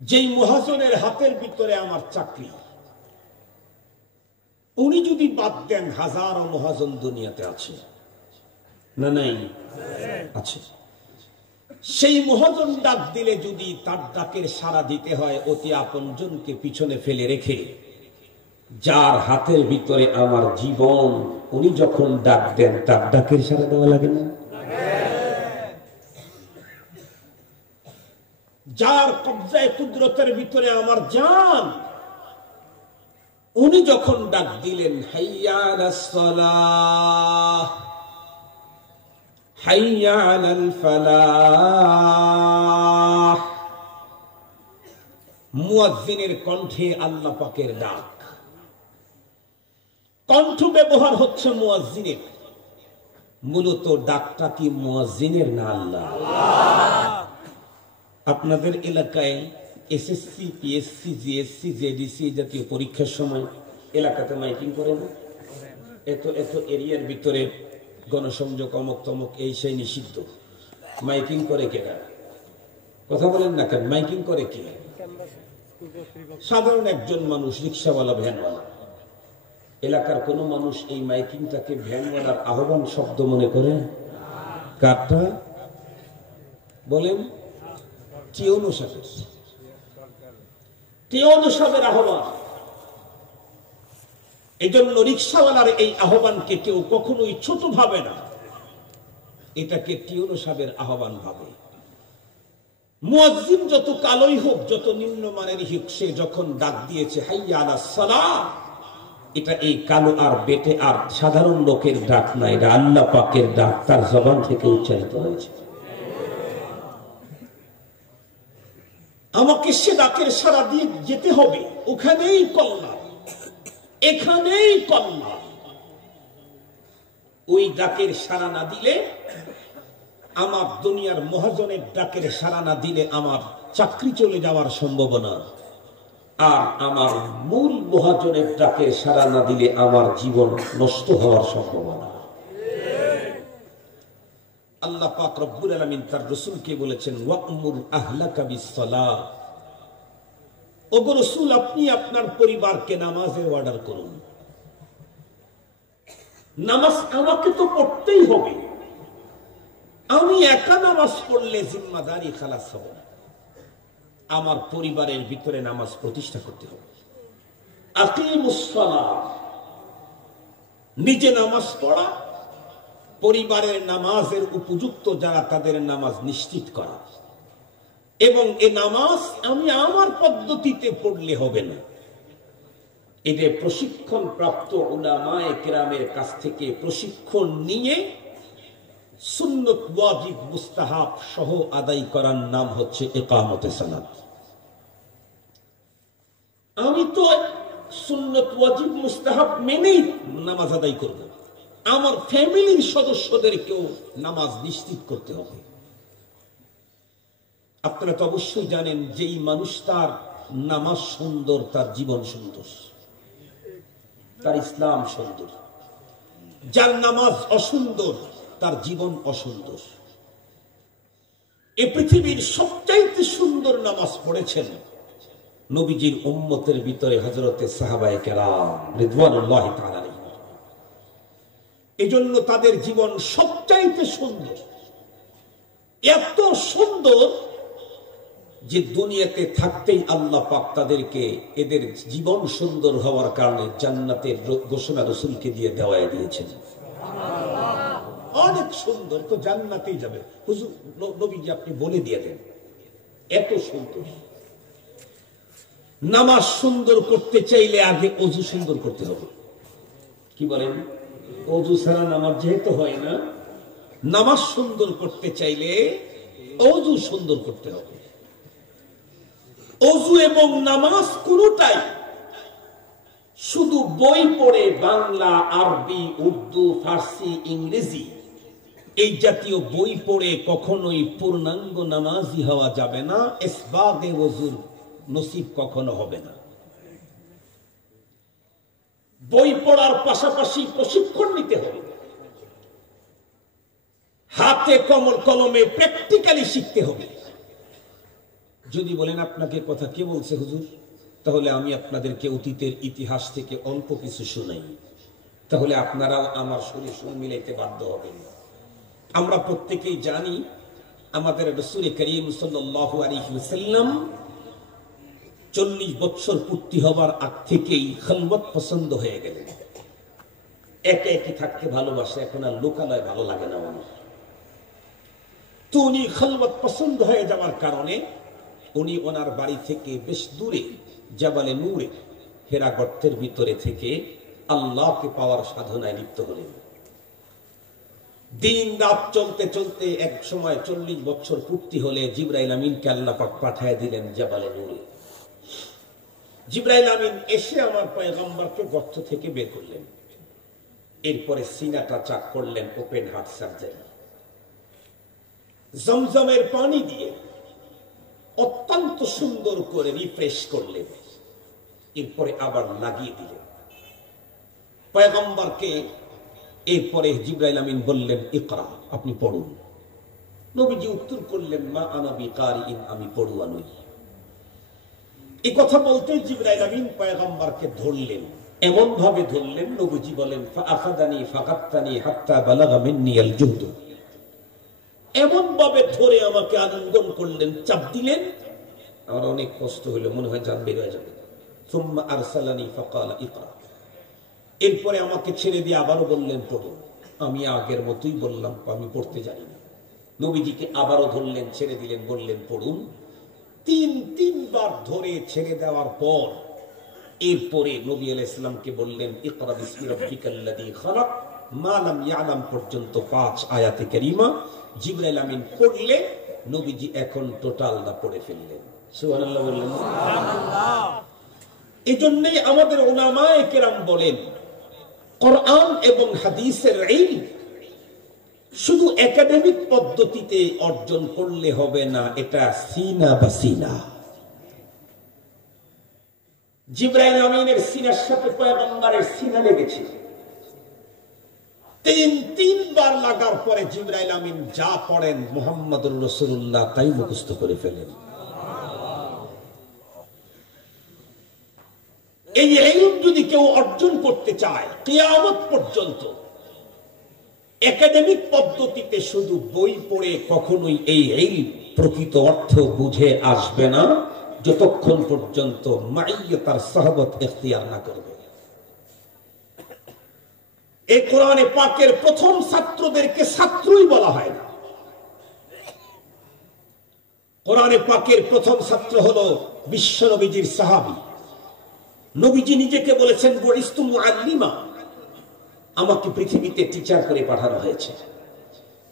যেই মহাজনের হাতের ভিতরে আমার চাকরি, উনি যদি বাদ দেন, হাজারো মহাজন দুনিয়াতে আছে না নাই? আছে। সেই মহাজন ডাক দিলে যদি তার ডাকের সাড়া দিতে হয়, অতি আপনজনকে পিছনে ফেলে রেখে যার হাতের ভিতরে আমার জীবন, উনি যখন ডাক দেন তার ডাকের সাড়া দেওয়া লাগে না? যার কবজায় কুদরতের ভিতরে আমার জান, উনি যখন ডাক দিলেন হাইয়া আলাস সালাহ হাইয়া আলাল ফালাহ, মুয়াজ্জিনের কণ্ঠে আল্লাহ পাকের ডাক। কণ্ঠ ব্যবহার হচ্ছে মুয়াজ্জিনের, মূলত ডাকটা কি মুয়াজ্জিনের না আল্লাহ? আপনাদের এলাকায় এসএসসি, পিএসসি, জিএসসি, জেডিসি জাতীয় পরীক্ষার সময় এলাকাতে মাইকিং করে না? এত এত এরিয়ার ভিতরে গণসংযোগ অমক তমক এই সেই নিষিদ্ধ, মাইকিং করে কেনা? কথা বলেন না কেন? মাইকিং করে কে? সাধারণ একজন মানুষ, রিক্সাওয়ালা, ভ্যানওয়ালা। এলাকার কোন মানুষ এই মাইকিংটাকে ভ্যানওয়ালার আহ্বান শব্দ মনে করে? কারটা বলেন? টিওনো সাহেবের আহ্বান। এই জন্য রিক্সাওয়ালার এই আহ্বানকে কেউ কখনোই ছোট ভাবে না, এটাকে টিওনো সাহেবের আহ্বান ভাবে। মুয়াজ্জিন যত কালোই হোক, যত নিম্নমানের হোক, সে যখন ডাক দিয়েছে হাইয়া আলাস সালাহ, এটা এই কালো আর বেটে আর সাধারণ লোকের ডাক না, এটা আল্লাহ পাকের ডাক, তার জবান থেকে উচ্চারিত হয়েছে। আমাকে সে ডাকের সাড়া দিয়ে যেতে হবে, ওখানেই কল্যাণ, এখানেই কল্যাণ। ওই ডাকের সাড়া না দিলে, আমার দুনিয়ার মহাজনের ডাকের সাড়া না দিলে আমার চাকরি চলে যাওয়ার সম্ভাবনা, আর আমার মূল মহাজনের ডাকের সাড়া না দিলে আমার জীবন নষ্ট হওয়ার সম্ভাবনা। আল্লাহ পাক রব্বুল আলামিন তার রাসূলকে বলেছেন ওয়া'মুর আহলাকা বিস-সালাহ, ওগো রাসূল, আপনি আপনার পরিবারকে নামাজের অর্ডার করুন। নামাজ আমাকে তো পড়তেই হবে, আমি একা নামাজ পড়লে জিম্মাদারি খালাস হবে না, আমার পরিবারের ভিতরে নামাজ প্রতিষ্ঠা করতে হবে। আকিমুস সালাহ, নিজে নামাজ পড়া, পরিবারের নামাজের উপযুক্ত যারা তাদের নামাজ নিশ্চিত করা, এবং এ নামাজ আমি আমার পদ্ধতিতে পড়লে হবে না, এদের প্রশিক্ষণ প্রাপ্ত উলামায়ে কেরামের কাছ থেকে প্রশিক্ষণ নিয়ে সুন্নত, ওয়াজিব, মুস্তাহাব সহ আদায় করার নাম হচ্ছে ইকামতে সালাত। আমি তো সুন্নত, ওয়াজিব, মুস্তাহাব মেনেই নামাজ আদায় করব, আমার ফ্যামিলির সদস্যদেরকেও নামাজ নিশ্চিত করতে হবে। আপনারা তো অবশ্যই জানেন, যেই মানুষ তার নামাজ সুন্দর, তার জীবন সুন্দর, তার ইসলাম সুন্দর। যার নামাজ অসুন্দর, তার জীবন অসুন্দর। এই পৃথিবীর সবচাইতে সুন্দর নামাজ পড়েছেন নবীজির উম্মতের ভিতরে হযরতে সাহাবায়ে কেরাম রিদওয়ানুল্লাহি তাআলা আলাইহিম। এজন্য তাদের জীবন সবচাইতে সুন্দর, এত সুন্দর যে দুনিয়াতে থাকতেই আল্লাহ পাক তাদেরকে এদের জীবন সুন্দর হওয়ার কারণে জান্নাতের ঘোষণা রাসূলকে দিয়ে দেওয়ায় দিয়েছেন। অনেক সুন্দর, তো জান্নাতেই যাবে। হুজুর, নবীজি আপনি বলে দিয়ে দেন, এত সুন্দর। নামাজ সুন্দর করতে চাইলে আগে ওযু সুন্দর করতে হবে। কি বলেন? ওযু ছাড়া নামাজ যেহেতু হয় না, নামাজ সুন্দর করতে চাইলে ওযু সুন্দর করতে হবে। ওযু এবং নামাজ কোনটাই শুধু বই পড়ে বাংলা, আরবি, উর্দু, ফার্সি, ইংরেজি এই জাতীয় বই পড়ে কখনোই পূর্ণাঙ্গ নামাজি হওয়া যাবে না, ইসবাগে ওযুর নসিব কখনো হবে না। বই পড়ার পাশাপাশি প্রশিক্ষণ নিতে হবে, হাতে কলমে প্র্যাকটিক্যালি শিখতে হবে। যদি বলেন আপনাকে কথা কে বলছে হুজুর, তাহলে আমি আপনাদেরকে অতীতের ইতিহাস থেকে অল্প কিছু শুনাই, তাহলে আপনারাও আমার সুরে সুর মিলাইতে বাধ্য হবেন। আমরা প্রত্যেকেই জানি আমাদের রাসূল করিম সাল্লাল্লাহু আলাইহি ওয়াসাল্লাম 40 বছর পূর্তি হবার আগ থেকেই খলবত পছন্দ হয়ে গেলেন। একে একে থাকতে ভালোবাসে, এখন আর লোকালয় ভালো লাগে না মানুষ। তো উনি খলবত পছন্দ হয়ে যাওয়ার কারণে উনি ওনার বাড়ি থেকে বেশ দূরে জাবালে নূরে হেরা গর্তের ভিতরে থেকে আল্লাহকে পাওয়ার সাধনায় লিপ্ত হলেন। দিন রাত চলতে চলতে এক সময় 40 বছর পূর্তি হলে জিবরাইল আমিনকে আল্লাহ পাক পাঠিয়ে দিলেন জাবালে নূরে। জিবরাইল আমিন এসে আমার পয়গম্বরকে গর্ত থেকে বের করলেন। এরপরে সিনাটা চাক করলেন, ওপেন হার্ট সার্জারি। জমজমের পানি দিয়ে অত্যন্ত সুন্দর করে রিফ্রেশ করলেন। এরপরে আবার লাগিয়ে দিলেন পয়গম্বরকে। এরপরে জিবরাইল আমিন বললেন, ইকরা, আপনি পড়ুন। নবীজি উত্তর করলেন, মা আনা বিকারিইন, আমি পড়ুয়া নই। এই কথা বলতে জিবরাইল আমিন পয়গম্বরকে ধরলেন, এমন ভাবে ধরলেন, নবীজি বলেন, ফাআখাযানি ফাকাত্তানি হাত্তা বালাগা মিন্নি আল জুহদ। এমন ভাবে ধরে আমাকে আলিঙ্গন করলেন, চাপ দিলেন, আমার অনেক কষ্ট হলো, মনে হয় জান বের হয়ে যাবে। সুম্মা আরসালানি ফাকালা ইকরা। এরপরে আমাকে ছেড়ে দিয়ে আবারও বললেন, পড়ুন। আমি আগের মতোই বললাম, আমি পড়তে জানি না। নবীজিকে আবারও ধরলেন, ছেড়ে দিলেন, বললেন, পড়ুন। তিনবার ধরে ছেড়ে দেওয়ার পর এরপরে নবী আলাইহিস সালামকে বললেন, ইকরা বিসমি রাব্বিকাল্লাযী খালাক, মা লাম ইয়ালাম পর্যন্ত 5 আয়াতে কারিমা জিবরাইল আমিন পড়লে নবীজি এখন টোটালটা পড়ে ফেললেন। সুবহানাল্লাহ বললেন। সুবহানাল্লাহ। এজন্যই আমাদের উলামায়ে কেরাম বলেন, কোরআন এবং হাদিসের ইলম শুধু একাডেমিক পদ্ধতিতে অর্জন করলে হবে না, এটা সিনা বাসিনা। জিবরাইল আমিনের সিনার সাথে পয়গম্বরের সিনা লেগেছে। তিনবার লাগার পরে জিবরাইল আমিন যা পড়েন মুহাম্মদুর রাসূলুল্লাহ তাই মুখস্থ করে ফেলেন। এই ইলম যদি কেউ অর্জন করতে চায় কিয়ামত পর্যন্ত, একাডেমিক পদ্ধতিতে শুধু বই পড়ে কখনোই এই ইলম প্রকৃত অর্থ বুঝে আসবে না, যতক্ষণ পর্যন্ত মাইয়াতার সাহাবত ইখতিয়ার না করবে। এই কোরআনে পাকের প্রথম ছাত্রদেরকে ছাত্রই বলা হয় না। কোরআনে পাকের প্রথম ছাত্র হলো বিশ্ব নবীজির সাহাবী। নবীজি নিজেকে বলেছেন, বুইস্তু মুআল্লিমা, আমাকে পৃথিবীতে টিচার করে পাঠানো হয়েছে।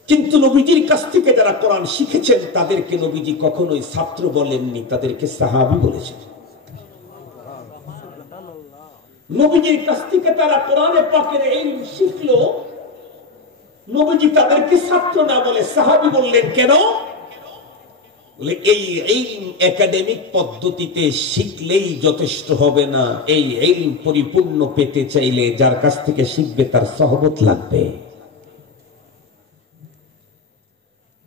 কিন্তু নবীজির কাছ থেকে যারা কোরআন শিখেছেন তাদেরকে নবীজি কখনোই ছাত্র বলেননি, তাদেরকে সাহাবী বলেছেন। নবীজির কাছ থেকে তারা কোরআনে পাকের ইলম শিখলো, নবীজি তাদেরকে ছাত্র না বলে সাহাবী বললেন। কেন? এই ইলম একাডেমিক পদ্ধতিতে শিখলেই যথেষ্ট হবে না। এই ইলম পরিপূর্ণ পেতে চাইলে যার কাছ থেকে শিখবে তার সহবত লাগবে।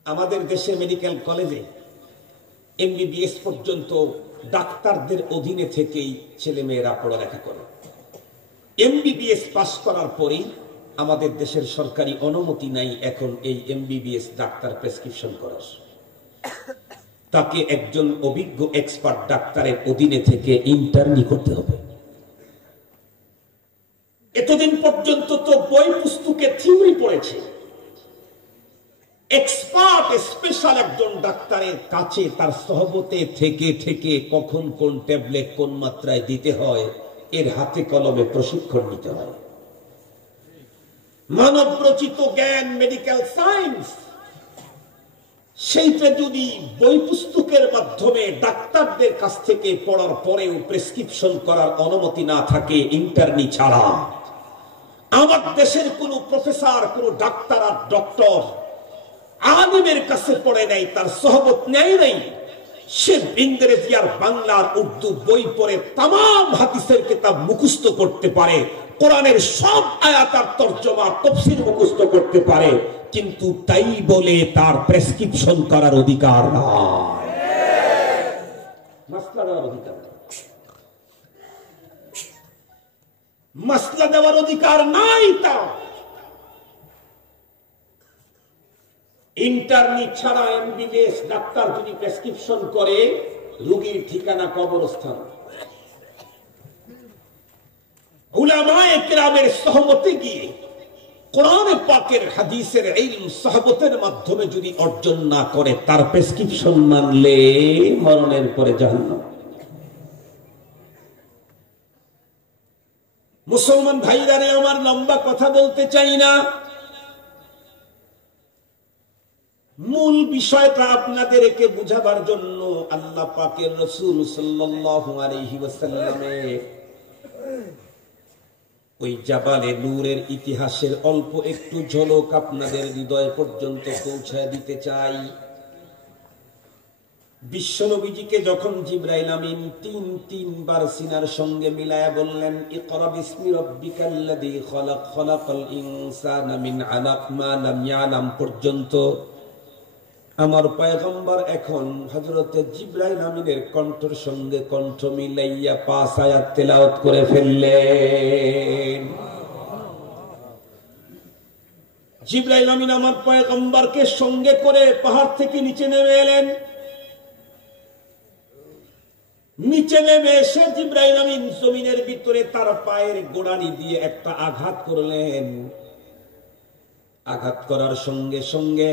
আমাদের দেশে মেডিকেল কলেজে এমবিবিএস পর্যন্ত ডাক্তারদের অধীনে থেকেই ছেলে মেয়েরা পড়ালেখা করে। এমবিবিএস পাস করার পরেই আমাদের দেশের সরকারি অনুমতি নাই এখন এই এমবিবিএস ডাক্তার প্রেসক্রিপশন করার। তাকে একজন অভিজ্ঞ এক্সপার্ট ডাক্তারের অধীনে থেকে ইন্টার্নি করতে হবে। এতদিন পর্যন্ত তো বই পুস্তকে থিওরি পড়েছে। এক্সপার্ট স্পেশাল একজন ডাক্তারের কাছে তার সহবতে থেকে থেকে কখন কোন ট্যাবলেট কোন মাত্রায় দিতে হয় এর হাতে কলমে প্রশিক্ষণ নিতে হয়। মানব রচিত জ্ঞান মেডিকেল সায়েন্স, সেইটা যদি বই পুস্তকের মাধ্যমে ডাক্তারদের কাছ থেকে পড়ার পরেও প্রেসক্রিপশন করার অনুমতি না থাকে ইন্টার্নি ছাড়া, আমার দেশের কোন প্রফেসর কোন ডাক্তার আর ডক্টর আলিমের কাছে পড়ে নাই, তার সহবত নেয় নাই, সে ইংরেজি আর বাংলা আর উর্দু বই পড়ে তামাম হাদিসের কিতাব মুখস্থ করতে পারে, কোরআনের সব আয়াত আর তরজমা তাফসীর মুখস্থ করতে পারে, কিন্তু তাই বলে তার প্রেসক্রিপশন করার অধিকার নাই। মাসলা দেওয়ার অধিকার নেই। মাসলা দেওয়ার অধিকার নাই। তা ইন্টার্নি ছাড়া এমবিবিএস ডাক্তার যদি প্রেসক্রিপশন করে, রোগীর ঠিকানা কবরস্থান। উলামায়ে কেরামের সহমতে গিয়ে কোরআন পাকের হাদিসের ইলম সাহাবতের মাধ্যমে যদি অর্জন না করে, তার প্রেসক্রিপশন মানলে মরণের পরে জাহান্নাম। মুসলমান ভাইরা রে আমার, লম্বা কথা বলতে চাই না, মূল বিষয়টা আপনাদেরকে বুঝাবার জন্য আল্লাহ পাকের রাসূল সাল্লাল্লাহু আলাইহি ওয়াসাল্লামের ওই জাবালে নূরের ইতিহাসের অল্প একটু ঝলক আপনাদের হৃদয় পর্যন্ত পৌঁছায় দিতে চাই। বিশ্বনবীজিকে যখন জিবরাইল আমিন তিনবার সিনার সঙ্গে মিলায়া বললেন, ইকরা বিসমি রাব্বিকাল্লাযী খালাক, খালাকাল ইনসানা মিন আলাক, মা লাম ইয়ালাম পর্যন্ত, আমার পয়গম্বর এখন হযরতে জিবরাইল আমিনের কণ্ঠের সঙ্গে কণ্ঠ মিলাইয়া 5 আয়াত তেলাওয়াত করে ফেললেন। জিবরাইল আমিন আমার পয়গম্বরকে সঙ্গে করে পাহাড় থেকে নিচে নেমে এলেন। নিচে নেমে এসে জিবরাইল আমিন জমিনের ভিতরে তার পায়ের গোড়ালি দিয়ে একটা আঘাত করলেন। আঘাত করার সঙ্গে সঙ্গে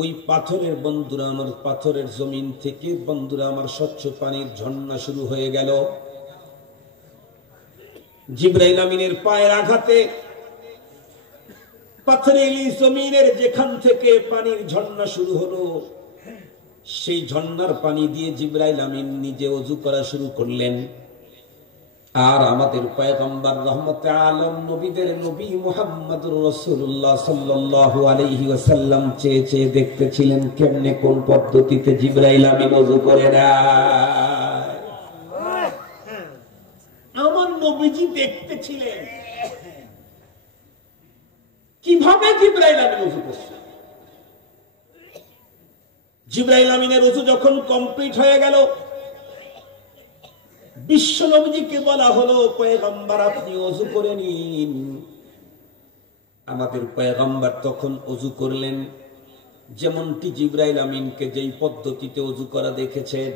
ওই পাথরের, বন্ধুরা আমার, পাথরের জমিন থেকে বন্ধুরা আমার স্বচ্ছ পানির ঝর্ণা শুরু হয়ে গেল। জিবরাইল আমিনের পায়ের আঘাতে পাথরেলি জমিনের যেখান থেকে পানির ঝর্ণা শুরু হলো, সেই ঝর্ণার পানি দিয়ে জিবরাইল আমিন নিজে ওযু করা শুরু করলেন। আর আমাদের পয়গম্বর রহমতে আলম, নবীদের নবী মুহাম্মদুর রাসূলুল্লাহ সাল্লাল্লাহু আলাইহি ওয়াসাল্লাম চেয়ে চেয়ে দেখতেছিলেন কেমনে কোন পদ্ধতিতে জিবরাইল আমিন ওযু করে না। আমার নবীজি দেখতেছিলেন কিভাবে জিবরাইল আমিন ওযু করছে। জিবরাইল আমিনের ওযু যখন কমপ্লিট হয়ে গেল, বিশ্ব নবীজিকে বলা হলো, পয়গম্বর আপনি ওযু করে নিন। আমাদের পয়গম্বর তখন ওযু করলেন যেমনটি জিবরাইল আমিনকে যেই পদ্ধতিতে ওযু করা দেখেছেন।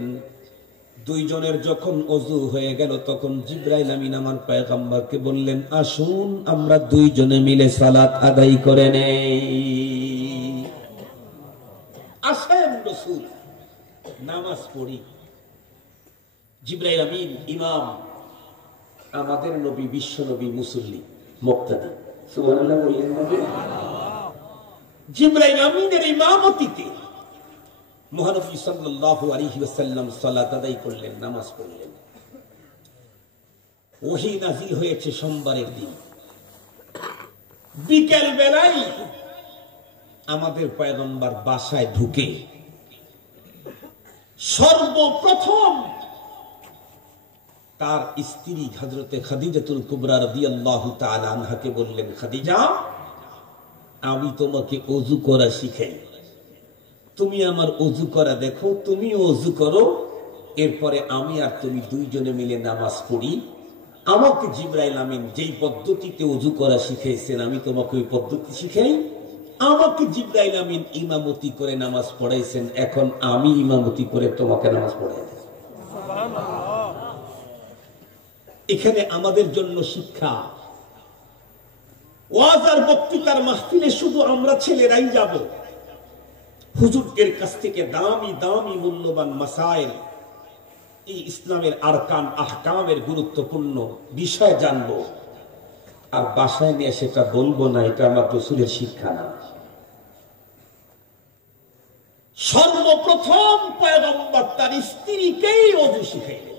দুইজনের যখন ওযু হয়ে গেল, তখন জিবরাইল আমিন আমার পয়গম্বরকে বললেন, আসুন আমরা দুইজনে মিলে সালাত আদায় করে নেই। আসেন রাসূল, নামাজ পড়ি। জিবরাইল আমিন ইমাম, আমাদের নবী বিশ্ব নবী মুসল্লি, মুক্তাদি। সুবহানাল্লাহ বললেন না? জিবরাইল আমিনের ইমামতিতে মহানবী সাল্লাল্লাহু আলাইহি ওয়াসাল্লাম সালাত আদায় করলেন, নামাজ পড়লেন। ওহী নাযিল হয়েছে সোমবারের দিন। বিকেল বেলায় আমাদের পয়গম্বর বাসায় ঢুকে সর্বপ্রথম তার স্ত্রী হযরতে খাদিজাতুল কুবরা রাদিয়াল্লাহু তাআলা আনহাকে বললেন, খাদিজা, আমি তোমাকে ওযু করা শিখাই, তুমি আমার ওযু করা দেখো, তুমি ওযু করো, এরপরে আমি আর তুমি দুইজনে মিলে নামাজ পড়ি। আমাকে জিবরাইল আমিন যেই পদ্ধতিতে ওযু করা শিখাইছেন, আমি তোমাকে ওই পদ্ধতি শিখাই। আমাকে জিবরাইল আমিন ইমামতি করে নামাজ পড়াইছেন, এখন আমি ইমামতি করে তোমাকে নামাজ পড়াই। এখানে আমাদের জন্য শিক্ষা। ওয়াজ আর বক্তৃতার মাহফিলে শুধু আমরা ছেলেরাই যাব। হুজুরদের কাছ থেকে দামি দামি মূল্যবান মাসাইল, এই ইসলামের আরকান আহকামের গুরুত্বপূর্ণ বিষয় জানবো, আর বাসায় নিয়ে সেটা বলবো না। এটা আমার রাসূলের শিক্ষা না। সর্বপ্রথম পয়গম্বর তার স্ত্রীকেই ওযু শিখাইলেন।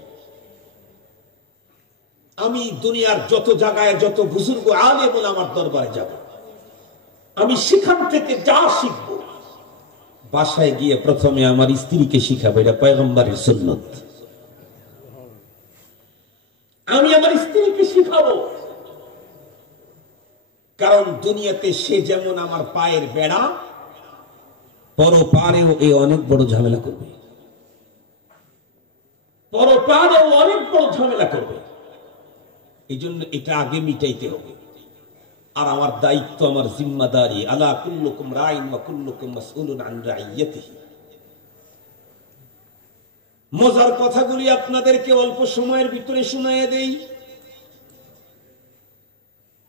আমি দুনিয়ার যত জায়গায় যত বুজুর্গ আলেম ওলামার দরবারে যাব, আমি সেখান থেকে যা শিখবো বাসায় গিয়ে প্রথমে আমার স্ত্রীকে শিখাবো। এটা পয়গম্বরের সুন্নত। আমি আমার স্ত্রীকে শিখাবো, কারণ দুনিয়াতে সে যেমন আমার পায়ের বেড়া, পরপারেও এ অনেক বড় ঝামেলা করবে। পরপারে অনেক বড় ঝামেলা করবে। এই জন্য এটা আগে মিটাইতে হবে। আর আমার দায়িত্ব, আমার জিম্মাদারি, আলা কুল্লুকুম রাইন ওয়া কুল্লুকুম মাসউলুন আন রাইয়াতিহি। মজার কথাগুলি আপনাদেরকে অল্প সময়ের ভিতরে শুনাইয়া দেই।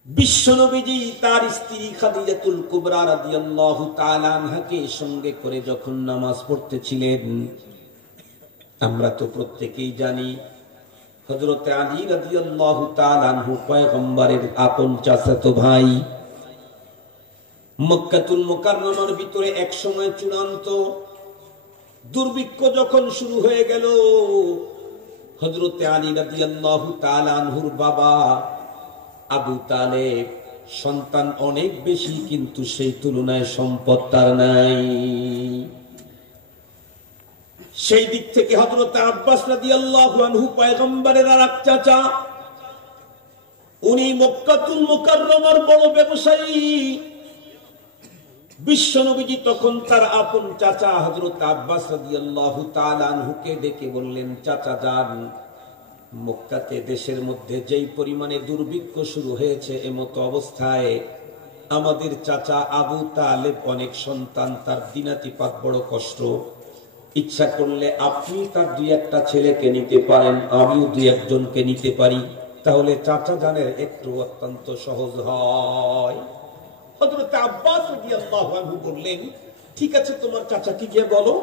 বিশ্বনবীজি তার স্ত্রী খাদিজাতুল কুবরা রাদিয়াল্লাহু তাআলা আনহাকে সঙ্গে করে যখন নামাজ পড়তেছিলেন, আমরা তো প্রত্যেকেই জানি হযরত আলী রাদিয়াল্লাহু তাআলা আনহু পয়গম্বরের আপন চাচাতো ভাই। মক্কাতুল মুকাররমার ভিতরে এক সময় চূড়ান্ত দুর্ভিক্ষ যখন শুরু হয়ে গেল, হযরত আলী রাদিয়াল্লাহু তাআলা আনহুর বাবা আবু তালেব, সন্তান অনেক বেশি কিন্তু সেই তুলনায় সম্পদ তার নাই। সেই দিক থেকে হযরত আব্বাস রাদিয়াল্লাহু আনহু পয়গম্বরের আরেক চাচা, উনি মক্কাতুল মুকাররমার বড় ব্যবসায়ী। বিশ্বনবীজি তখন তার আপন চাচা হযরত আব্বাস রাদিয়াল্লাহু তাআলা আনহুকে ডেকে বললেন, চাচা যান, মক্কাতে দেশের মধ্যে যেই পরিমাণে দুর্ভিক্ষ শুরু হয়েছে, এমতো অবস্থায় আমাদের চাচা আবু তালেব অনেক সন্তান, তার দিনাতিপাত বড় কষ্ট। ইচ্ছা করলে আপনি তার দুই একটা ছেলেকে নিতে পারেন, আমিও দুই একজনকে নিতে পারি, তাহলে চাচা জানের একটু অত্যন্ত সহজ হয়। হযরত আব্বাস রাদিয়াল্লাহু আনহু বললেন, ঠিক আছে, তোমার চাচাকে গিয়ে বলো,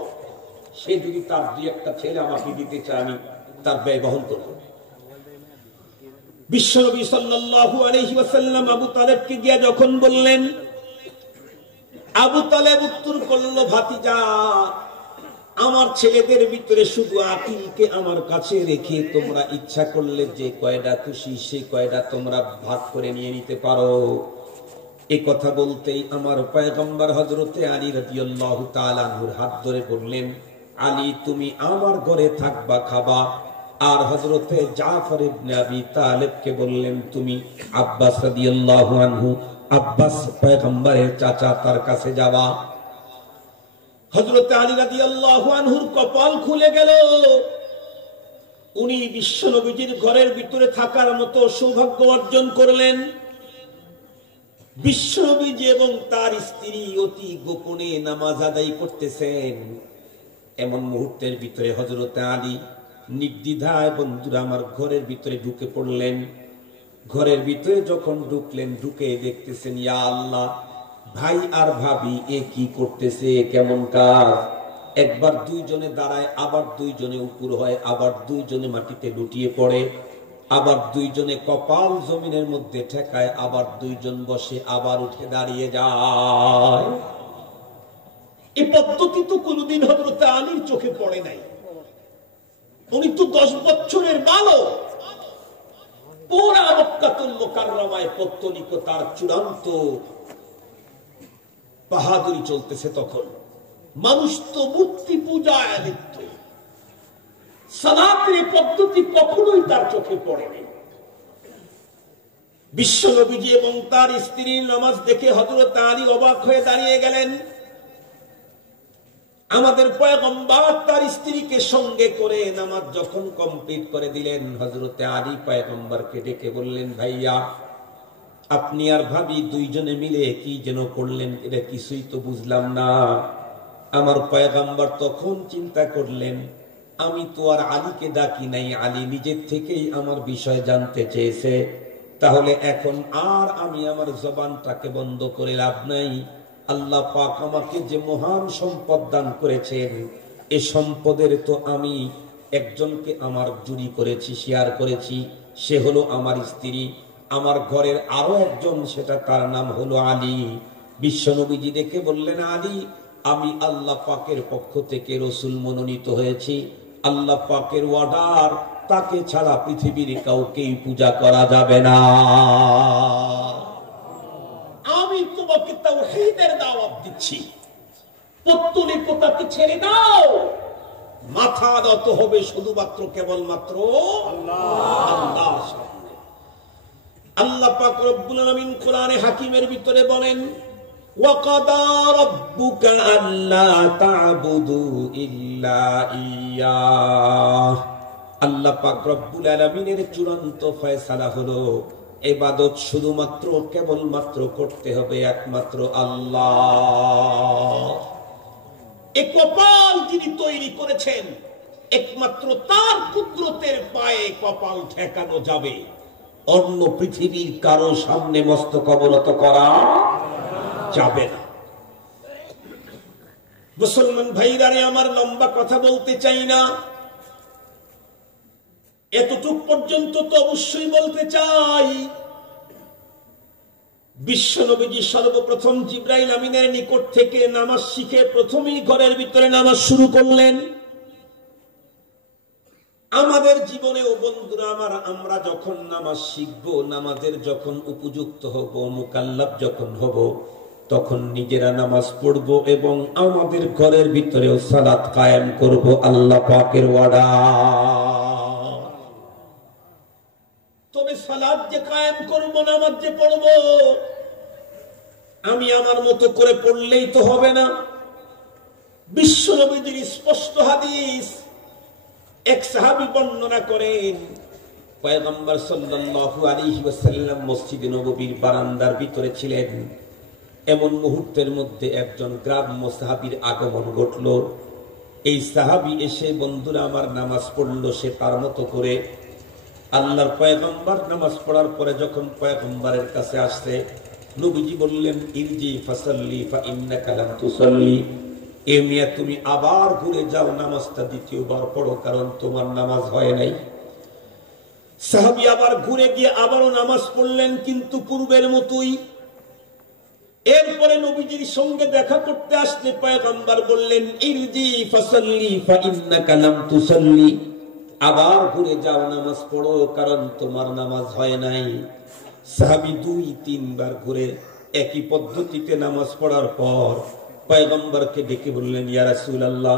সে যদি তার দুই একটা ছেলে আমাকে দিতে চায়, আমি তার ব্যয় বহন করব। বিশ্বনবী সাল্লাল্লাহু আলাইহি ওয়াসাল্লাম আবু তালেবকে গিয়ে যখন বললেন, আবু তালেব উত্তর করল, ভাতিজা, আমার ছেলেদের ভিতরে শুধু আকিলকে আমার কাছে রেখে তোমরা ইচ্ছা করলে যে কয়টা খুশি সে কয়টা তোমরা ভাগ করে নিয়ে নিতে পারো। এই কথা বলতেই আমার পয়গম্বর হযরতে আলী রাদিয়াল্লাহু তাআলা আনহুর হাত ধরে বললেন, আলী, তুমি আমার ঘরে থাকবা, খাবা। আর হযরতে জাফর ইবনে আবি তালেবকে বললেন, তুমি আব্বাস রাদিয়াল্লাহু আনহু, আব্বাস পয়গম্বরের চাচা, তার কাছে যাবা। হযরত আলী রাদিয়াল্লাহু আনহুর কপাল খুলে গেল। উনি বিশ্বনবীজির ঘরের ভিতরে থাকার মতো সৌভাগ্য অর্জন করলেন। বিশ্বনবীজি এবং তার স্ত্রী অতি গোপনে নামাজ আদায় করতেছেন। এমন মুহূর্তের ভিতরে হযরত আলী নির্দ্বিধায়, বন্ধুরা আমার, ঘরের ভিতরে ঢুকে পড়লেন। ঘরের ভিতরে যখন ঢুকলেন, ঢুকে দেখতেছেন, ইয়া আল্লাহ, ভাই আর ভাবি এ কি করতেছে, কেমন কাজ। একবার দুইজনে দাঁড়ায়, আবার দুইজনে উপর হয়, আবার দুইজনে মাটিতে লুটিয়ে পড়ে, আবার দুইজনে কপাল জমিনের মধ্যে ঠেকায়, আবার দুইজন বসে, আবার উঠে দাঁড়িয়ে যায়। এই পদ্ধতি তো কোনদিন হযরত আলীর চোখে পড়ে নাই। উনি তো 10 বছরের বালক। পুরা মক্কাতুল মুকাররমায় পৌত্তলিকতার চূড়ান্ত বাহাদুরি চলতেছে তখন। মানুষ তো মূর্তি পূজায় লিপ্ত। সালাতের পদ্ধতি কখনোই তার চোখে পড়েনি। বিশ্বনবীজি এবং তার স্ত্রীর নামাজ দেখে হযরত আলী অবাক হয়ে দাঁড়িয়ে গেলেন। আমাদের পয়গম্বর তার স্ত্রীকে সঙ্গে করে নামাজ যখন কমপ্লিট করে দিলেন, হযরত আলী পয়গম্বরকে ডেকে বললেন, ভাইয়া, আপনি আর ভাবি দুইজনে মিলে কি যেন করলেন, এটা কিছুই তো বুঝলাম না। আমার পয়গম্বর তখন চিন্তা করলেন, আমি তো আর আলীকে ডাকি নাই, আলী নিজের থেকেই আমার বিষয় জানতে চেয়েছে, তাহলে এখন আর আমি আমার জবানটাকে বন্ধ করে লাভ নাই। আল্লাহ পাক আমাকে যে মহান সম্পদ দান করেছেন, এই সম্পদের তো আমি একজনকে আমার জুড়ি করেছি, শেয়ার করেছি, সে হলো আমার স্ত্রী। আমার ঘরের আরো একজন, সেটা তার নাম হলো আলী। বিশ্বনবীজি দেখে বললেন, আলী, আমি আল্লাহ পাকের পক্ষ থেকে রাসূল মনোনীত হয়েছি। আল্লাহ পাকের অর্ডার, তাকে ছাড়া পৃথিবীর কাউকেই পূজা করা যাবে না। আমি তোমাকে তাওহীদের দাওয়াত দিচ্ছি, পৌত্তলিকতাকে ছেড়ে দাও। মাথা নত হবে শুধুমাত্র কেবলমাত্র আল্লাহর সামনে। আল্লাহ পাক রব্বুল আলামিন কোরআনে হাকিমের ভিতরে বলেন, ওয়াকাদা রাব্বুকা আল্লা তা'বুদু ইল্লা ইয়্যাহ আল্লাহ পাক রব্বুল আলামিনের চূড়ান্ত ফয়সালা হলো ইবাদত শুধুমাত্র কেবলমাত্র করতে হবে একমাত্র আল্লাহ। এই কপাল যিনি তৈরি করেছেন একমাত্র তার কুদরতের পায়ে কপাল ঠেকানো যাবে, অন্য পৃথিবীর কারো সামনে মস্তক অবনত করা যাবে না। মুসলমান ভাইরা আমার লম্বা কথা বলতে চাই না, এতটুক পর্যন্ত তো অবশ্যই বলতে চাই। বিশ্বনবীজি সর্বপ্রথম জিবরাইল আমিনের নিকট থেকে নামাজ শিখে প্রথমেই ঘরের ভিতরে নামাজ শুরু করলেন। আমাদের জীবনেও বন্ধুরা আমার, আমরা যখন নামাজ শিখবো, নামাজের যখন উপযুক্ত হব, মুকাল্লাফ যখন হব, তখন নিজেরা নামাজ পড়বো এবং আমাদের ঘরের ভিতরেও সালাত কায়েম করব আল্লাহ পাকের ওয়াদা। তবে সালাত যে কায়েম করব, নামাজ যে পড়ব, আমি আমার মতো করে পড়লেই তো হবে না। বিশ্বনবীর স্পষ্ট হাদিস, এক সাহাবী বর্ণনা করেন, পয়গম্বর সাল্লাল্লাহু আলাইহি ওয়াসাল্লাম মসজিদে নববীর বারান্দার ভিতরে ছিলেন। এমন মুহূর্তের মধ্যে একজন গ্রাম্য সাহাবীর আগমন ঘটল। এই সাহাবী এসে বন্ধুরা আমার নামাজ পড়লো সে তার মতো করে। আল্লাহর পয়গম্বর নামাজ পড়ার পরে যখন পয়গম্বরের কাছে আসছে, নবীজি বললেন, ইরজি ফাসাল্লি ফা ইন্নাকা লাম তুসাল্লি, এ মিয়া তুমি আবার ঘুরে যাও, নামাজটা দ্বিতীয়বার পড়ো, কারণ তোমার নামাজ হয় নাই। সাহাবী আবার ঘুরে গিয়ে আবারও নামাজ পড়লেন, কিন্তু পূর্বের মতোই। এরপরে নবীজির সঙ্গে দেখা করতে আসলে পয়গম্বর বললেন, ইরজি ফাসাল্লি ফা ইন্নাকা লাম তুসাল্লি, আবার ঘুরে যাও, নামাজ পড়ো, কারণ তোমার নামাজ হয় নাই। সাহাবী 2-3 বার ঘুরে একই পদ্ধতিতে নামাজ পড়ার পর পয়গম্বরকে ডেকে বললেন, ইয়া রাসূলুল্লাহ,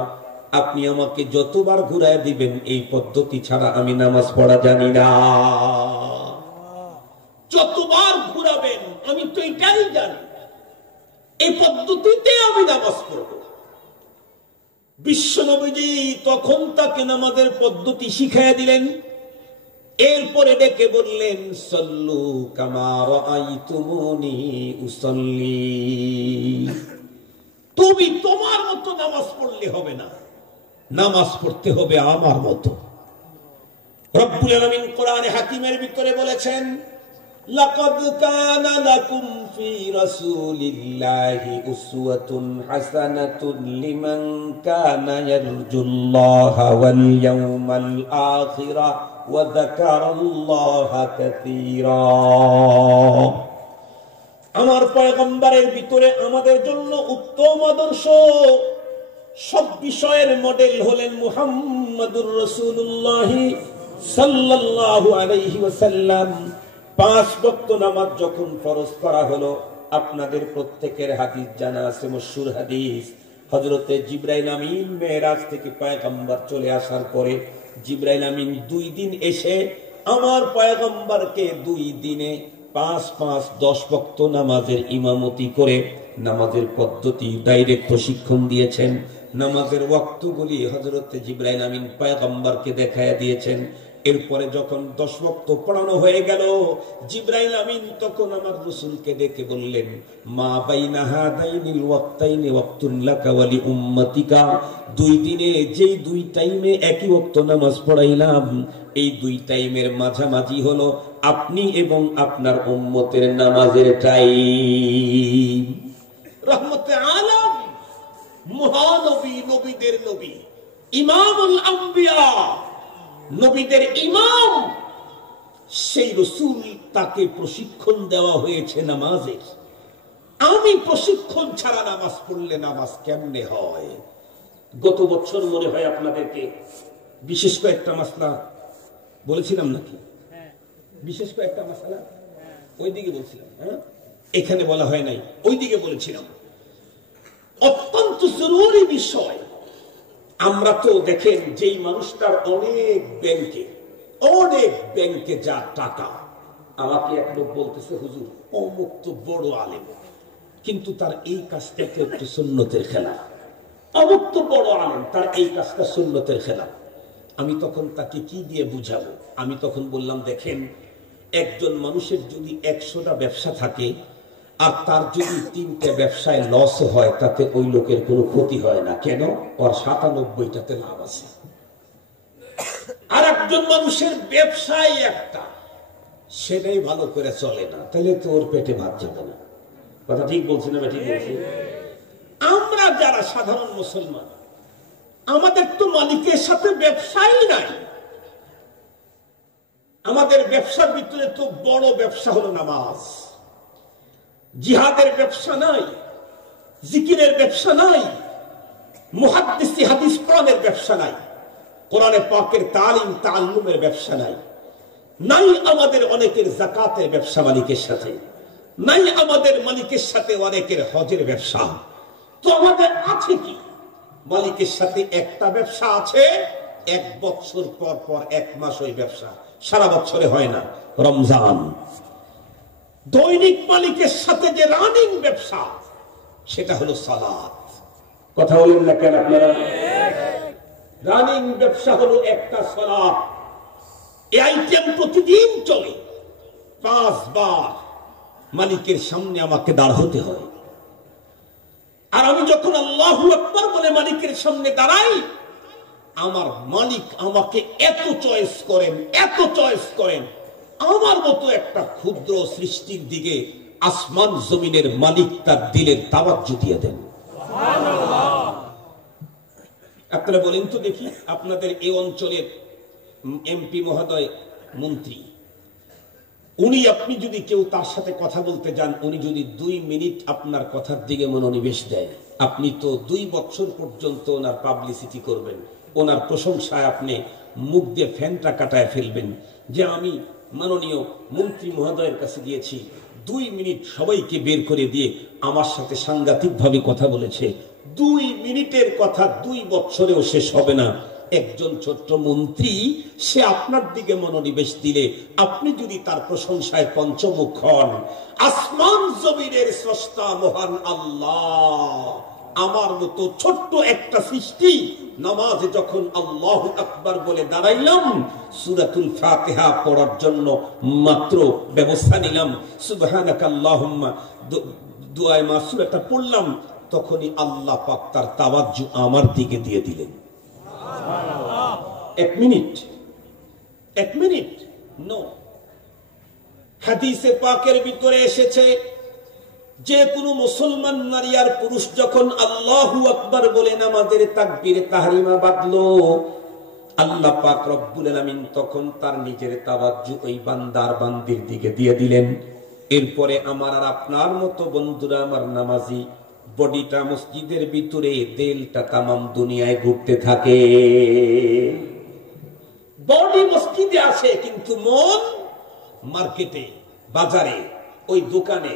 আপনি আমাকে যতবার ঘুরায় দিবেন এই পদ্ধতি ছাড়া আমি নামাজ পড়া জানি না। যতবার ঘুরাবেন আমি তো এটাই জানি, এই পদ্ধতিতে আমি নামাজ পড়ব। বিশ্বনবীজি তখন তাকে নামাজের পদ্ধতি শিখাইয়া দিলেন। এরপরে ডেকে বললেন, সাল্লু কামা রাআইতুমুনি উসাল্লি, তুমি তোমার মতো নামাজ পড়লে হবে না, নামাজ পড়তে হবে আমার মতো। রব্বুল আলামিন কোরআনে হাকিমের ভিতরে বলেছেন, লাকাদ কানা লাকুম ফি রাসূলিল্লাহি উসওয়াতুন হাসানাতুন লিমান কানা ইয়ারজুল্লাহা ওয়াল ইয়াউমাল আখিরা ওয়া যাকারাল্লাহা কাসীরা। আমার পয়গম্বরের ভিতরে আমাদের জন্য উত্তম আদর্শ, সব বিষয়ের মডেল হলেন মুহাম্মাদুর রাসূলুল্লাহ সাল্লাল্লাহু আলাইহি ওয়াসাল্লাম। 5 ওয়াক্ত নামাজ যখন ফরজ করা হলো, আপনাদের প্রত্যেকের হাদিস জানা আছে, মশহুর হাদিস। হযরতে জিবরাইল আমিন মেরাজ থেকে পয়গম্বর চলে আসার পরে জিবরাইল আমিন 2 দিন এসে আমার পয়গম্বরকে 2 দিনে 5-5 10 ওয়াক্ত নামাজের ইমামতি করে নামাজের পদ্ধতি ডাইরেক্ট প্রশিক্ষণ দিয়েছেন। নামাজের ওয়াক্তগুলি হযরতে জিবরাইল আমিন পয়গম্বরকে দেখায়া দিয়েছেন। এরপরে যখন 10 ওয়াক্ত পড়ানো হয়ে গেল, জিবরাইল আমিন তখন আমার রাসূলকে ডেকে বললেন, মা বাইনা হাদাইনিল ওয়াক্তাইনি ওয়াক্তুন লাকা ওয়া লি উম্মতিকা, 2 দিনে যেই 2 টাইমে একই ওয়াক্ত নামাজ পড়াইলাম, এই 2 টাইমের মাঝামাঝি হলো আপনি এবং আপনার উম্মতের নামাজের টাইম। রহমতে আলম, মহানবী, নবীদের নবী, ইমামুল আম্বিয়া, নবীদের ইমাম, সেই রাসূল তাকে প্রশিক্ষণ দেওয়া হয়েছে নামাজের। আমি প্রশিক্ষণ ছাড়া নামাজ পড়লে নামাজ কেমনে হয়? গত বছর মনে হয় আপনাদেরকে বিশেষ কয়েকটা মাসলা বলেছিলাম নাকি? বিশেষ কয়েকটা মাসলা ওইদিকে বলছিলাম, হ্যাঁ, এখানে বলা হয় নাই, ওইদিকে বলেছিলাম। অত্যন্ত জরুরি বিষয়। আমরা তো দেখেন যেই মানুষটার অনেক ব্যাংকে যা টাকা, আমাকে এক লোক বলতেছে, হুজুর অমুক তো বড় আলেম, কিন্তু তার এই কাজটা একটু সুন্নতের খেলাফ। অমুক তো বড় আলেম, তার এই কাজটা সুন্নতের খেলাফ। আমি তখন তাকে কি দিয়ে বুঝাবো? আমি তখন বললাম, দেখেন, একজন মানুষের যদি 100টা ব্যবসা থাকে আর তার যদি 3টে ব্যবসায় লস হয়, তাতে ওই লোকের কোনো ক্ষতি হয় না। কেন? ওর 97টাতে লাভ আছে। আর একজন মানুষের ব্যবসায় একটা, সেটাই ভালো করে চলে না, তাহলে তো ওর পেটে ভাত যাবে না। কথা ঠিক বলছি না? ঠিক বলছি। আমরা যারা সাধারণ মুসলমান, আমাদের তো মালিকের সাথে ব্যবসাই নাই। আমাদের ব্যবসার ভিতরে তো বড় ব্যবসা হলো নামাজ। জিহাদের ব্যবসা নাই, জিকিরের ব্যবসা নাই, মুহাদ্দিসি হাদিস কোরআনের ব্যবসা নাই, কোরআনে পাকের তালিম তাআল্লুমের ব্যবসা নাই, নাই আমাদের অনেকের যাকাতের ব্যবসা মালিকের সাথে, নাই আমাদের মালিকের সাথে অনেকের হজের ব্যবসা। তো আমাদের আছে কি? মালিকের সাথে একটা ব্যবসা আছে, 1 বছর পর পর 1 মাস ওই ব্যবসা, সারা বছরে হয় না, রমজান। দৈনিক মালিকের সাথে যে রানিং ব্যবসা, সেটা হলো সালাত। কথা বলেন না কেন আপনারা? রানিং ব্যবসা হলো একটা সালাত। এই আইটেম প্রতিদিন চলে, 5 বার মালিকের সামনে আমাকে দাঁড় হতে হয়। আর আমি যখন আল্লাহু আকবার বলে মালিকের সামনে দাঁড়াই, আমার মালিক আমাকে এত চয়েস করেন, এত চয়েস করেন, আমার মতো একটা ক্ষুদ্র সৃষ্টির দিকে আসমান জমিনের মালিক তার দিলের তাওয়াজ্জু দিয়ে দেন। আপনারা বলেন তো দেখি, আপনাদের এই অঞ্চলের এমপি মহোদয়, মন্ত্রী, উনি, আপনি যদি কেউ তার সাথে কথা বলতে যান, উনি যদি 2 মিনিট আপনার কথার দিকে মনোনিবেশ দেয়, আপনি তো 2 বছর পর্যন্ত ওনার পাবলিসিটি করবেন, ওনার প্রশংসায় আপনি মুখ দিয়ে ফ্যানটা কাটায় ফেলবেন যে আমি মাননীয় মন্ত্রী মহোদয়ের কাছে গিয়েছি, 2 মিনিট সবাইকে বের করে দিয়ে আমার সাথে সাংঘাতিক ভাবে কথা বলেছে। 2 মিনিটের কথা 2 বছরেও শেষ হবে না। একজন ছোট্ট মন্ত্রী, সে আপনার দিকে মনোনিবেশ দিলে, আপনি যদি তার প্রশংসায় পঞ্চমুখ হন, আসমান জমিনের স্রষ্টা মহান আল্লাহ আমার মতো ছোট্ট একটা সৃষ্টি নামাজে যখন আল্লাহু আকবার বলে দাঁড়াইলাম, সূরাতুল ফাতিহা পড়ার জন্য মাত্র ব্যবস্থা নিলাম, সুবহানাকাল্লাহুম্মা দুআয়ে মাসুরাটা পড়লাম, তখনই আল্লাহ পাক তার তাওয়াজ্জু আমার দিকে দিয়ে দিলেন। 1 মিনিট, 1 মিনিট নো। হাদিসে পাকের ভিতরে এসেছে, যে কোনো মুসলমান নারী আর পুরুষ যখন আল্লাহু আকবার বলে নামাজের তাকবীরে তাহরিমা বাঁধলো, আল্লাহ পাক রব্বুল আলামিন তখন তার নিজের তাওয়াজ্জু ওই বান্দার বান্দির দিকে দিয়ে দিলেন। এরপরে আমার আর আপনার মতো বন্ধুরা, আমার নামাজি বডিটা মসজিদের ভিতরে, দিলটা তামাম দুনিয়ায় ঘুরতে থাকে। বডি মসজিদে আসে, কিন্তু মন মার্কেটে, বাজারে, ওই দোকানে,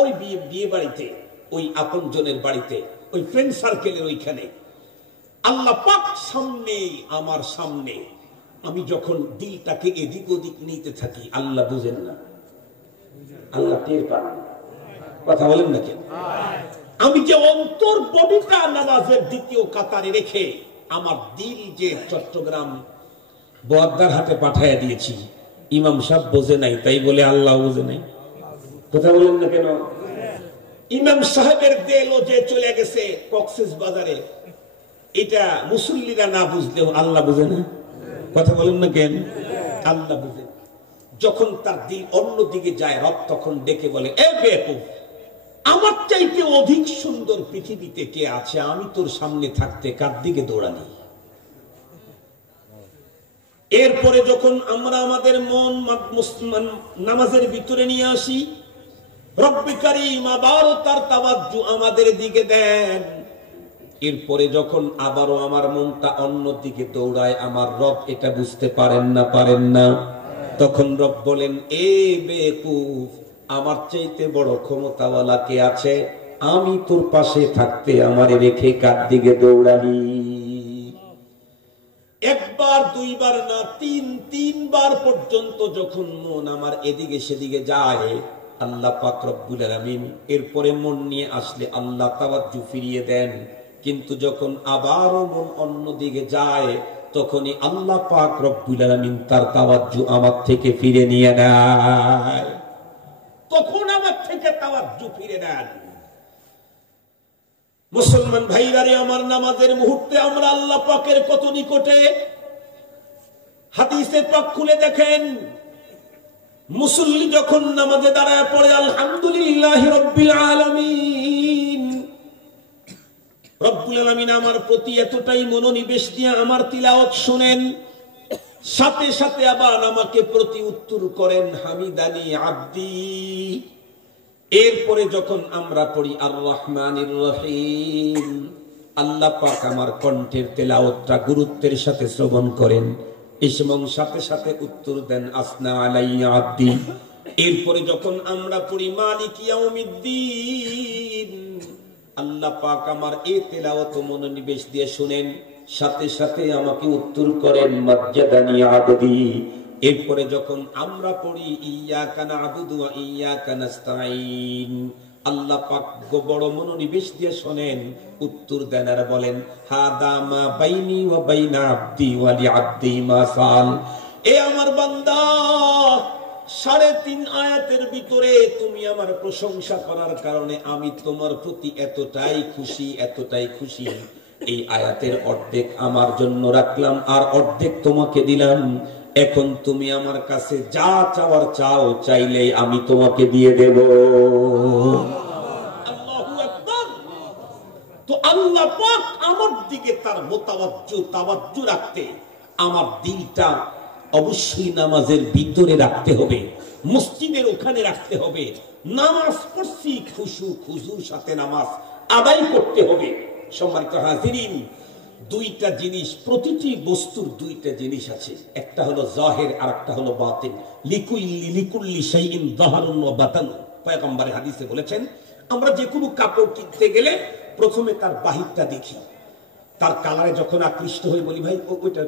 ওই বিয়ে বাড়িতে, ওই আপনজনের বাড়িতে, ওই ফ্রেন্ড সার্কেলের ওইখানে। আল্লাহ পাক সামনে, আমার সামনে, আমি যখন দিলটাকে এদিক ওদিক নিতে থাকি, আল্লাহ বুঝেন না, আল্লাহ টের পান। কথা বলেন না কেন? আমি যে অন্তর বডিটা নামাজের দ্বিতীয় কাতারে রেখে আমার দিল যে চট্টগ্রাম বোয়াদ্দার হাতে পাঠাইয়া দিয়েছি, ইমাম সাহেব বোঝে নাই, তাই বলে আল্লাহ বোঝে নাই। কথা বলেন না কেন? ইমাম সাহেবের দেলও যে চলে গেছে কক্সেস বাজারে, এটা মুসল্লিরা না বুঝলেও আল্লাহ বুঝে না। কথা বলেন না কেন? আল্লাহ বুঝে। যখন তার দিল অন্যদিকে যায়, রব তখন ডেকে বলে, এ বেকুফ, আমার চাইতে অধিক সুন্দর পৃথিবীতে কে আছে? আমি তোর সামনে থাকতে কার দিকে দৌড়ালি? এরপরে যখন আমরা আমাদের মন নামাজের ভিতরে নিয়ে আসি, রব্বে কারীম আবারও তার তাওয়াজ্জু আমাদের দিকে দেন। এরপরে যখন আবারও আমার মনটা অন্যদিকে দৌড়ায়, আমার রব এটা বুঝতে পারেন না, তখন রব বলেন, এ বেকুফ, আমার চাইতে বড় ক্ষমতাওয়ালা কে আছে? আমি তোর পাশে থাকতে আমারে রেখে কার দিকে দৌড়ালি? একবার, দুইবার না, তিনবার পর্যন্ত যখন মন আমার এদিকে সেদিকে যায়, আল্লাহ পাক রব্বুল আলামিন এরপরে মন নিয়ে আসলে আল্লাহ তাওয়াজ্জু ফিরিয়ে দেন। কিন্তু যখন আবারও মন অন্যদিকে যায়, তখনই আল্লাহ পাক রব্বুল আলামিন তার তাওয়াজ্জু আমার থেকে ফিরে নিয়ে নেয়, তখন আমার থেকে তাওয়াজ্জু ফিরে নেন। মুসলমান ভাইরারে আমার, নামাজের মুহূর্তে আমরা আল্লাহ পাকের কত নিকটে। হাদিসে পাক খুলে দেখেন, মুসল্লি যখন নামাজে দাঁড়ায় পড়ে আলহামদুলিল্লাহি রাব্বিল আলামিন, রব্বুল আলামিন আমার প্রতি এতটাই মনোনিবেশ দিয়ে আমার তিলাওয়াত শুনেন, সাথে সাথে আবার আমাকে প্রতি উত্তর করেন হামিদানি আব্দি। এরপরে যখন আমরা পড়ি আর রহমানির রহিম, আল্লাহ পাক আমার কণ্ঠের তেলাওয়াতটা গুরুত্বের সাথে শ্রবণ করেন এবং সাথে সাথে উত্তর দেন আসনা আলাইয়া আব্দি। এরপরে যখন আমরা পড়ি মালিক ইয়াউমিদ্দিন, আল্লাহ পাক আমার এই তেলাওয়াত মনোনিবেশ দিয়ে শুনেন, সাথে সাথে আমাকে উত্তর করেন মাজ্জাদানি আবদি। এরপরে যখন আমরা পড়ি ইয়াকা না'বুদু ওয়া ইয়াকা নাস্তাঈন, আল্লাহ পাক বড় মনোনিবেশ দিয়ে শুনেন, উত্তর দেন আর বলেন হাদা মা বাইনি ওয়া বাইনা আবদি ওয়া লিআবদি মা সাল। এ আমার বান্দা, 3.5 আয়াতের ভিতরে তুমি আমার প্রশংসা করার কারণে আমি তোমার প্রতি এতটাই খুশি, এতটাই খুশি। এই আয়াতের অর্ধেক আমার জন্য রাখলাম আর অর্ধেক তোমাকে দিলাম। এখন তুমি আমার কাছে যা চাওয়ার চাও, চাইলেই আমি তোমাকে দিয়ে দেব। আল্লাহু আকবার। তো আল্লাহ পাক আমার দিকে তার তাওয়াজ্জু রাখতে আমার দিলটা অবশ্যই নামাজের ভিতরে রাখতে হবে, মসজিদের ওখানে রাখতে হবে। নামাজ পড়ছি খুশুর সাথে নামাজ আদায় করতে হবে। সম্মানিত হাজিরিন, দুইটা জিনিস, প্রতিটি বস্তুর দুইটা জিনিস আছে, একটা হলো জাহির আর একটা হলো বাতিন। লিকুল্লি শাইইন যাহরুন ওয়া বাতানুন, পয়গম্বর হাদিসে বলেছেন, আমরা যে কোনো কাপড় কিনতে গেলে প্রথমে তার বাহিরটা দেখি, তার কালারে যখন আকৃষ্ট হই বলি ভাই ওইটা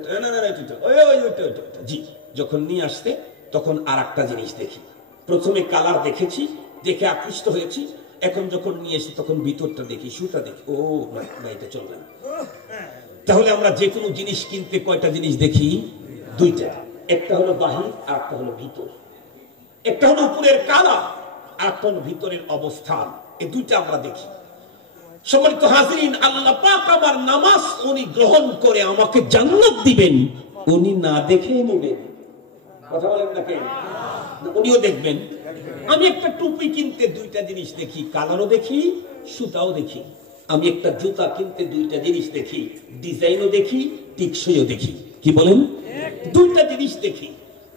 জি, যখন নিয়ে আসতে তখন আর একটা জিনিস দেখি। প্রথমে কালার দেখেছি, দেখে আকৃষ্ট হয়েছি, এখন যখন নিয়ে এসে তখন ভিতরটা দেখি, সুতা দেখি, ও না এটা চলবে না। তাহলে আমরা যে কোনো জিনিস কিনতে কয়টা জিনিস দেখি? দুইটা, একটা হলো বাহির আর একটা হলো ভিতর। একটা হলো উপরের কালার আর একটা হলো ভিতরের অবস্থান, এই দুইটা আমরা দেখি। সম্মানিত হাজিরিন, আল্লাহ পাক আমার নামাজ উনি গ্রহণ করে আমাকে জান্নাত দিবেন, উনি না দেখে নেবেন। কথা বলেন না কেন? উনিও দেখবেন। আমি একটা টুপি কিনতে দুইটা জিনিস দেখি, কালারও দেখি, সুতাও দেখি। আমি একটা জুতা কিনতে দুইটা জিনিস দেখি, ডিজাইনও দেখি, টিকসইও দেখি। কি বলেন? দুইটা জিনিস দেখি।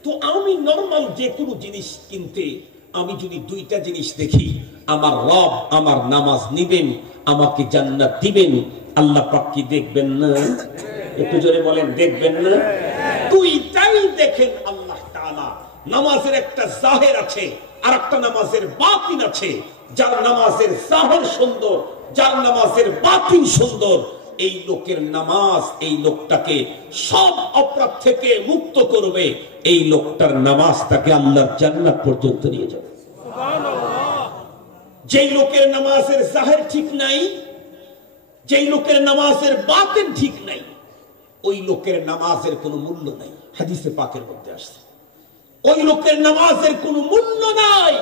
তো আমি নরমাল যে কোনো জিনিস কিনতে আমি যদি দুইটা জিনিস দেখি, আমার রব আমার নামাজ নিবেন, আমাকে জান্নাত দিবেন, আল্লাহ পাক কি দেখবেন না? একটু জোরে বলেন, দেখবেন না? দুইটাই দেখেন আল্লাহ তাআলা। নামাজের একটা জাহির আছে আর একটা নামাজের বাতিন আছে। যার নামাজের জাহির সুন্দর, যার নামাজের বাতিন সুন্দর, এই লোকের নামাজ এই লোকটাকে সব অপরাধ থেকে মুক্ত করবে। এই লোকটার নামাজ তাকে আল্লাহর জান্নাত পর্যন্ত নিয়ে যাবে। যেই লোকের নামাজের জাহির ঠিক নাই, যেই লোকের নামাজের বাতিন ঠিক নাই, ওই লোকের নামাজের কোনো মূল্য নাই। হাদিসে পাকের মধ্যে আসছে, ওই লোকের নামাজের কোনো মূল্য নাই।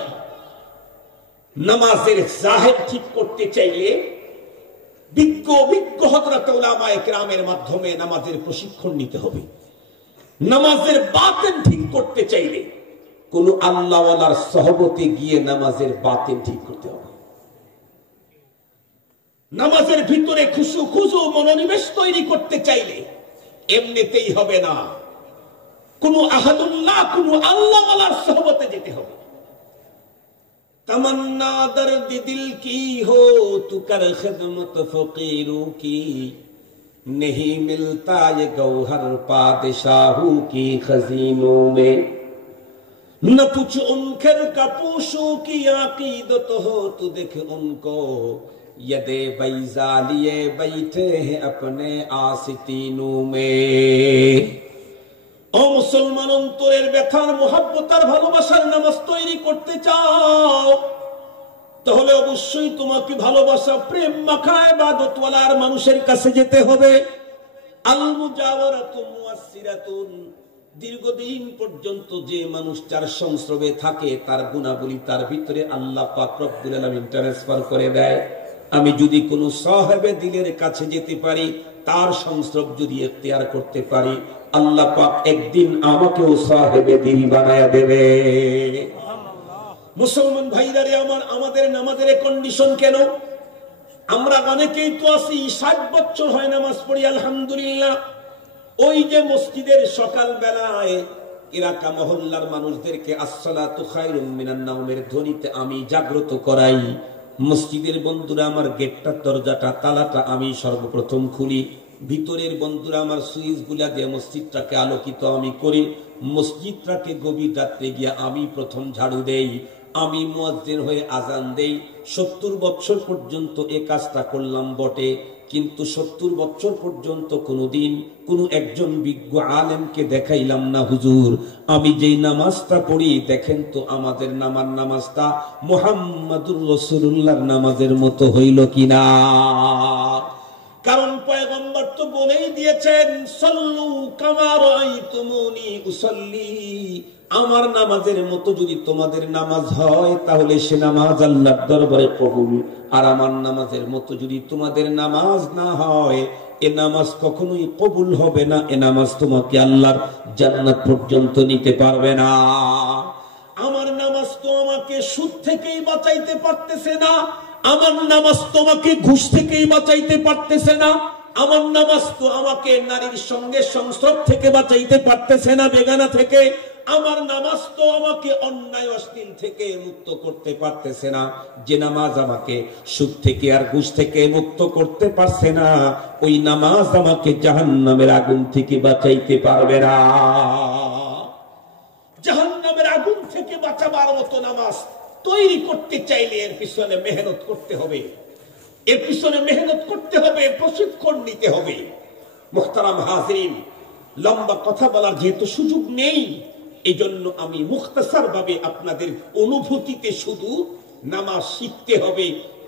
নামাজের জাহির ঠিক করতে চাইলে বিজ্ঞ হযরত উলামায়ে কেরামের মাধ্যমে নামাজের প্রশিক্ষণ নিতে হবে। নামাজের বাতিন ঠিক করতে চাইলে কোন আল্লাহওয়ালার সহবতে গিয়ে নামাজের বাতিন ঠিক করতে হবে। নামাজের ভিতরে খুশু মনোনিবেশ তৈরি করতে চাইলে এমনিতেই হবে না, কোন আহাদুল্লাহ, কোন আল্লাহওয়ালার সহবতে যেতে হবে। तमन्ना दर्द दिल की हो तू कर खिदमत फकीरों की, नहीं मिलता ये गौहर पादशाहों की खजीनों में, न पूछ उनके कपूशों की अकीदत हो तू देख उनको, यदे बैजा लिए बैठे हैं अपने आस्तीनों में। ও মুসলমান, অন্তরের ব্যথার মোহাব্বত আর ভালোবাসার নামাজ তৈরি করতে চাও, তাহলে অবশ্যই তোমাকে ভালোবাসা প্রেম মাখা ইবাদতওয়ালার মানুষের কাছে যেতে হবে। আল মুজাওয়ারাতু মুয়াসসিরাতুন, দীর্ঘদিন পর্যন্ত যে মানুষটার সংস্রবে থাকে তার গুণাবলী তার ভিতরে আল্লাহ পাক রব্বুল আলামিন ট্রান্সফার করে দেয়। আমি যদি কোনো সাহেবে দিলের কাছে যেতে পারি, তার সংস্রব যদি ইখতিয়ার করতে পারি, আল্লাহ পাক একদিন আমাকেও সাহেবে দিল বানায়া দেবে। মুসলমান ভাইরারে আমার, আমাদের নামাজের কন্ডিশন কেন? আমরা অনেকেই তো আছি 60 বছর হয় নামাজ পড়ি, আলহামদুলিল্লাহ। ওই যে মসজিদের সকাল বেলায় এলাকা মহল্লার মানুষদেরকে আসসালাতু খায়রুম মিনান নাওমের ধ্বনিতে আমি জাগ্রত করাই। মসজিদের বন্ধুরা আমার গেটটা, দরজাটা, তালাটা আমি সর্বপ্রথম খুলি। ভিতরের বন্ধুরা আমার সুইচ গুলা দিয়ে মসজিদটাকে আলোকিত আমি করি। মসজিদটাকে গভীর রাত্রে গিয়া আমি প্রথম ঝাড়ু দেই। আমি মুয়াজ্জিন হয়ে আজান দেই। 70 বছর পর্যন্ত এই কাজটা করলাম বটে, কিন্তু 70 বছর পর্যন্ত কোনদিন কোন একজন বিজ্ঞ আলেমকে দেখাইলাম না, হুজুর আমি যেই নামাজটা পড়ি দেখেন তো আমাদের নামাজটা মুহাম্মাদুর রাসূলুল্লাহর নামাজের মতো হইল কিনা। কারণ পয়গম্বর তো বলেই দিয়েছেন, সাল্লু কামা রাআইতুমুনি উসাল্লি, আমার নামাজের মতো যদি তোমাদের নামাজ হয় তাহলে সে নামাজ আল্লাহর দরবারে কবুল। আর আমার নামাজের মতো যদি তোমাদের নামাজ না হয়, এ নামাজ কখনোই কবুল হবে না। এ নামাজ তোমাকে আল্লাহর জান্নাত পর্যন্ত নিতে পারবে না। আমার নামাজ তো আমাকে সুদ থেকেই বাঁচাইতে পারতেছে না। আমার নামাজ তোমাকে ঘুষ থেকেই বাঁচাইতে পারতেছে না। আমার নামাজ তো আমাকে নারীর সঙ্গে সংস্রব থেকে বাঁচাইতে পারতেছে না, বেগানা থেকে। আমার নামাজ তো আমাকে অন্যায় অশ্লীল থেকে মুক্ত করতে পারতেছে না। যে নামাজ আমাকে সুদ থেকে আর ঘুষ থেকে মুক্ত করতে পারছে না, ওই নামাজ আমাকে জাহান্নামের আগুন থেকে বাঁচাইতে পারবে না। জাহান্নামের আগুন থেকে বাঁচাবার মতো নামাজ তৈরি করতে চাইলে এর পিছনে মেহনত করতে হবে, এর পিছনে মেহনত করতে হবে, প্রশিক্ষণ নিতে হবে। মুহতারাম হাজিরিন, লম্বা কথা বলার যেহেতু সুযোগ নেই, এই জন্য আমি মুখতাসার ভাবে আপনাদের অনুভূতিতে শুধু নামাজ শিখতে হবে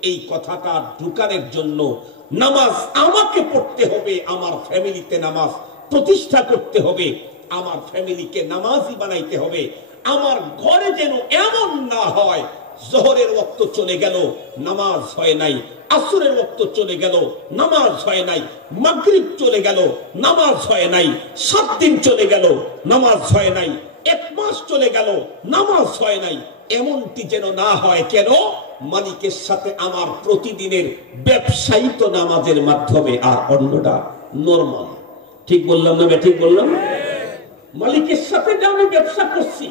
এই কথাটা ঢুকানোর জন্য। নামাজ আমাকে পড়তে হবে, আমার ফ্যামিলিতে নামাজ প্রতিষ্ঠা করতে হবে, আমার ফ্যামিলিকে নামাজি বানাইতে হবে। আমার ঘরে যেন এমন না হয় জোহরের ওয়াক্ত চলে গেল নামাজ হয় নাই, আসরের ওয়াক্ত চলে গেল নামাজ হয় নাই, মাগরিব চলে গেল নামাজ হয় নাই, 7 দিন চলে গেল নামাজ হয় নাই, 1 মাস চলে গেল নামাজ হয় নাই। এমনটি যেন না হয়। কেন? মালিকের সাথে আমার প্রতিদিনের ব্যবসায়ী তো নামাজের মাধ্যমে, আর অন্যটা নরমাল। ঠিক বললাম না? ঠিক বললাম? মালিকের সাথে যে আমি ব্যবসা করছি,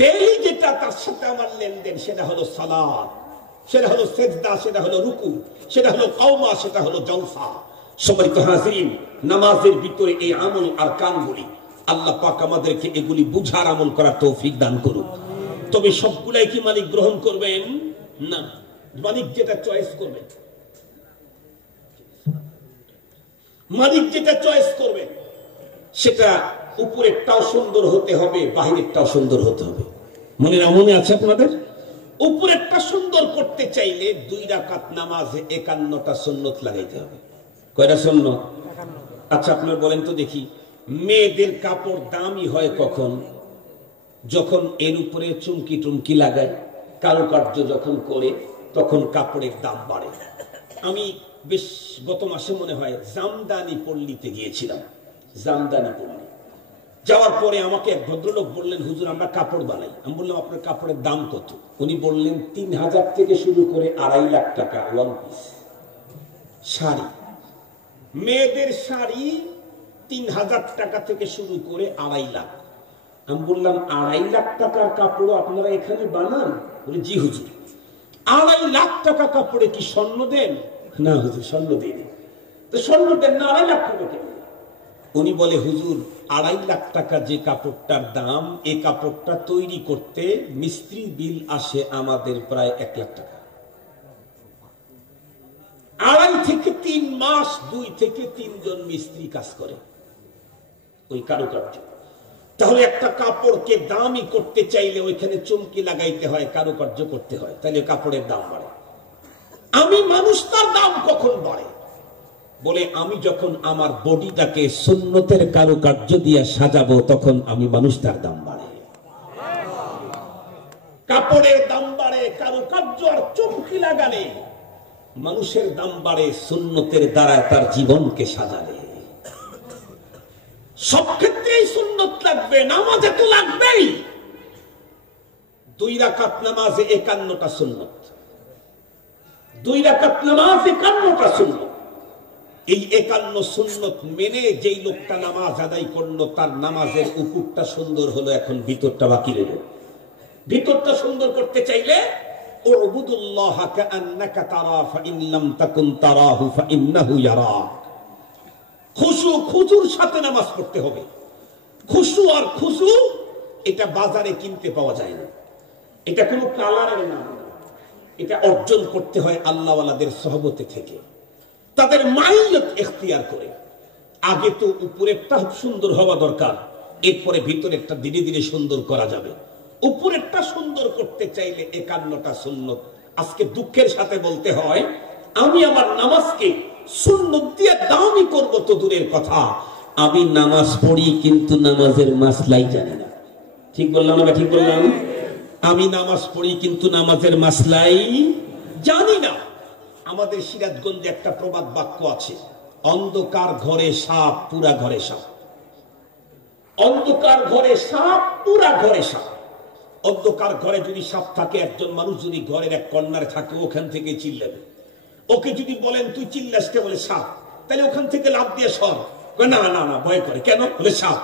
ডেইলি যেটা তার সাথে আমার লেনদেন, সেটা হলো সালাত, সেটা হলো সেজদা, সেটা হলো রুকু, সেটা হলো কওমা, সেটা হলো জলসা। সম্মানিত হাজিরিন, নামাজের ভিতরে এই আমল আর কানগুলি, আল্লাহ পাক আমাদেরকে এগুলি বুঝার আমল করার তৌফিক দান করুন। তবে সবগুলাই কি মালিক গ্রহণ করবেন? না, মালিক যেটা চয়েস করবেন, মালিক যেটা চয়েস করবেন সেটা উপরেরটাও সুন্দর হতে হবে, বাহিরেরটাও সুন্দর হতে হবে। মনে আছে আপনাদের? উপরেরটা সুন্দর করতে চাইলে 2 রাকাত নামাজে 51টা সুন্নত লাগাইতে হবে। কয়টা সুন্নত? আচ্ছা আপনারা বলেন তো দেখি, মেয়েদের কাপড় দামি হয় কখন? যখন এর উপরে চুমকি টুমকি লাগায়, কারুকার্য যখন করে, তখন কাপড়ের দাম বাড়ে। আমি বেশ গত মাসে মনে হয় জামদানি পল্লীতে গিয়েছিলাম। জামদানি পল্লী যাওয়ার পরে আমাকে এক ভদ্রলোক বললেন, হুজুর আমরা কাপড় বানাই। আমি বললাম আপনার কাপড়ের দাম কত? উনি বললেন 3000 থেকে শুরু করে 2.5 লাখ টাকা ওয়ান পিস শাড়ি। মেয়েদের শাড়ি 3000 টাকা থেকে শুরু করে 2.5 লাখ। আমি বললাম 2.5 লাখ টাকার কাপড় আপনারা এখানে বানান? বলে জি হুজুর। 2.5 লাখ টাকা কাপড়ে কি স্বর্ণ দেন? না হুজুর, স্বর্ণ দেন। তো স্বর্ণ দেন না, 2.5 লাখ টাকা কেন? উনি বলে, হুজুর 2.5 লাখ টাকা যে কাপড়টার দাম, এই কাপড়টা তৈরি করতে মিস্ত্রি বিল আসে আমাদের প্রায় 1 লাখ টাকা। 2.5 থেকে 3 মাস 2 থেকে 3 জন মিস্ত্রি কাজ করে ওই কারুকার্য। তাহলে একটা কাপড়কে দামি করতে চাইলে ওইখানে চমকি লাগাইতে হয়, কারুকার্য করতে হয়, তাহলে কাপড়ের দাম বাড়ে। আমি মানুষ, তার দাম কখন বাড়ে? বলে আমি যখন আমার বডিটাকে সুন্নতের কারুকার্য দিয়ে সাজাবো তখন আমি মানুষটার দাম বাড়ে, কাপড়ের দাম বাড়ে, কারুকার্য আর চমকি লাগালে মানুষের দাম বাড়ে, সুন্নতের দ্বারা তার জীবনকে সাজালে। সব ক্ষেত্রেই সুন্নত লাগবে, নামাজে তো লাগবেই। 2 রাকাত নামাজে 51টা সুন্নত, 2 রাকাত নামাজ 51টা সুন্নত। এই 51 সুন্নত মেনে যেই লোকটা নামাজ আদায় করলো তার নামাজের উপরটা সুন্দর হলো, এখন ভিতরটা বাকি রইল। ভিতরটা সুন্দর করতে চাইলে উবুদুল্লাহ কাআন্নাকা তারা ফাইন লাম তাকুন তারাহু ফাইন্নাহু ইয়ারাক। খুশু খুজুর সাথে নামাজ পড়তে হবে। খুশু আর খুশু এটা বাজারে কিনতে পাওয়া যায় না, এটা কোনো কালারের নাম না, এটা অর্জন করতে হয় আল্লাহওয়ালাদের সহবতে থেকে, তাদের মাইয়ত ইখতিয়ার করে। আগে তো উপরেরটা সুন্দর হওয়া দরকার, এরপরে ভিতরেরটা ধীরে ধীরে সুন্দর করা যাবে। উপরেরটা সুন্দর করতে চাইলে 51টা সুন্নত। আজকে দুঃখের সাথে বলতে হয়, আমি আমার নামাজকে সুন্নত দিয়ে দামি করব তো দূরের কথা, আমি নামাজ পড়ি কিন্তু নামাজের মাসলাই জানি না। ঠিক বললাম না? ঠিক বললাম? আমি নামাজ পড়ি কিন্তু নামাজের মাসলাই জানি না। আমাদের সিরাজগঞ্জে একটা প্রবাদ বাক্য আছে, অন্ধকার ঘরে সাপ পুরা ঘরে সাপ। অন্ধকার ঘরে সাপ পুরা ঘরে সাপ। অন্ধকার ঘরে যদি সাপ থাকে, একজন মানুষ যদি ঘরের এক কর্নারে থাকে, ওখান থেকে চিল্লাবে। ওকে যদি বলেন তুই চিল্লাস কে, বলে সাপ, তাহলে ওখান থেকে লাফ দিয়ে সর। না না না, ভয় করে। কেন? বলে সাপ।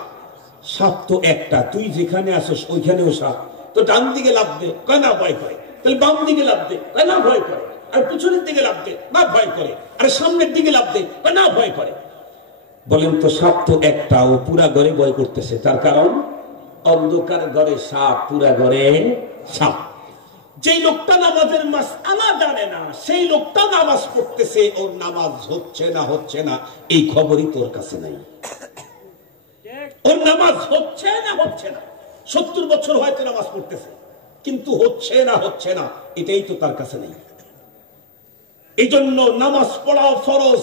সাপ তো একটা, তুই যেখানে আসস ওইখানেও সাপ, তো ডান দিকে লাফ দে। না, ভয় করে। তাহলে বাম দিকে লাফ দে। না, ভয় করে। আর পিছনের দিকে লাফ দে। না, ভয় করে। আরে সামনের দিকে লাফ দে। না, ভয় করে। বলেন তো সাপ তো একটা, ও পুরা ঘরে ভয় করতেছে। তার কারণ অন্ধকার ঘরে সাপ, পুরা ঘরে সাপ। যেই লোকটা নামাজের মাসআলা জানে না, সেই লোকটা নামাজ পড়তেছে, ওর নামাজ হচ্ছে না হচ্ছে না এই খবরই তোর কাছে নাই। ওর নামাজ হচ্ছে না হচ্ছে না, 70 বছর হয়তো নামাজ পড়তেছে, কিন্তু হচ্ছে না হচ্ছে না এটাই তো তার কাছে নেই। এই জন্য নামাজ পড়াও ফরজ,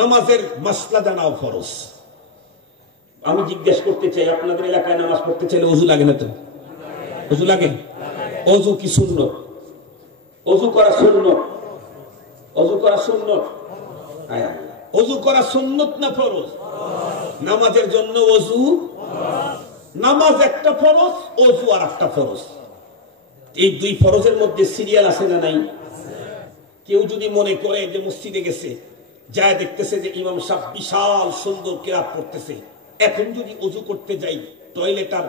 নামাজের মাসলা জানাও ফরজ। আমি জিজ্ঞেস করতে চাই, আপনাদের এলাকায় নামাজ পড়তে চাইলে ওযু লাগে না তো? ওযু লাগে? ওযু কি সুন্নত? ওযু করা সুন্নত? ওযু করা সুন্নত? ওযু করা সুন্নত না ফরজ? নামাজের জন্য ওযু, নামাজ একটা ফরজ, ওযু আর একটা ফরজ। এই 2 ফরজের মধ্যে সিরিয়াল আছে না নাই? কেউ যদি মনে করে যে মসজিদে গেছে, যায় দেখতেছে যে ইমাম সাহেব বিশাল সুন্দর কিরাত পড়তেছে, এখন যদি ওযু করতে যাই টয়লেট আর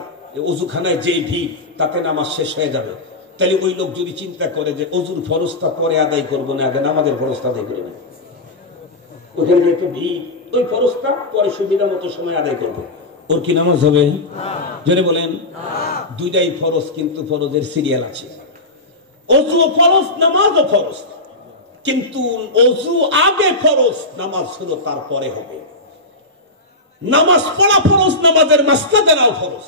ওযুখানায় যে ভিড়, তাতে নামাজ শেষ হয়ে যাবে, তাহলে ওই লোক যদি চিন্তা করে যে ওযুর ফরজটা পরে আদায় করবো না, আগে নামাজের ফরজটা আদায় করে না, ওখানে যেহেতু ভিড়, ওই ফরজটা পরে সুবিধা মতো সময় আদায় করবো, ওর কি নামাজ হবে? জোরে বলেন। দুইটাই ফরজ, কিন্তু ফরজের সিরিয়াল আছে। ওযু ফরজ, নামাজও ফরজ, কিন্তু ওযু আগে ফরজ, নামাজ হলো তারপরে হবে। নামাজ পড়া ফরজ, নামাজের মাসলা জানাও ফরজ।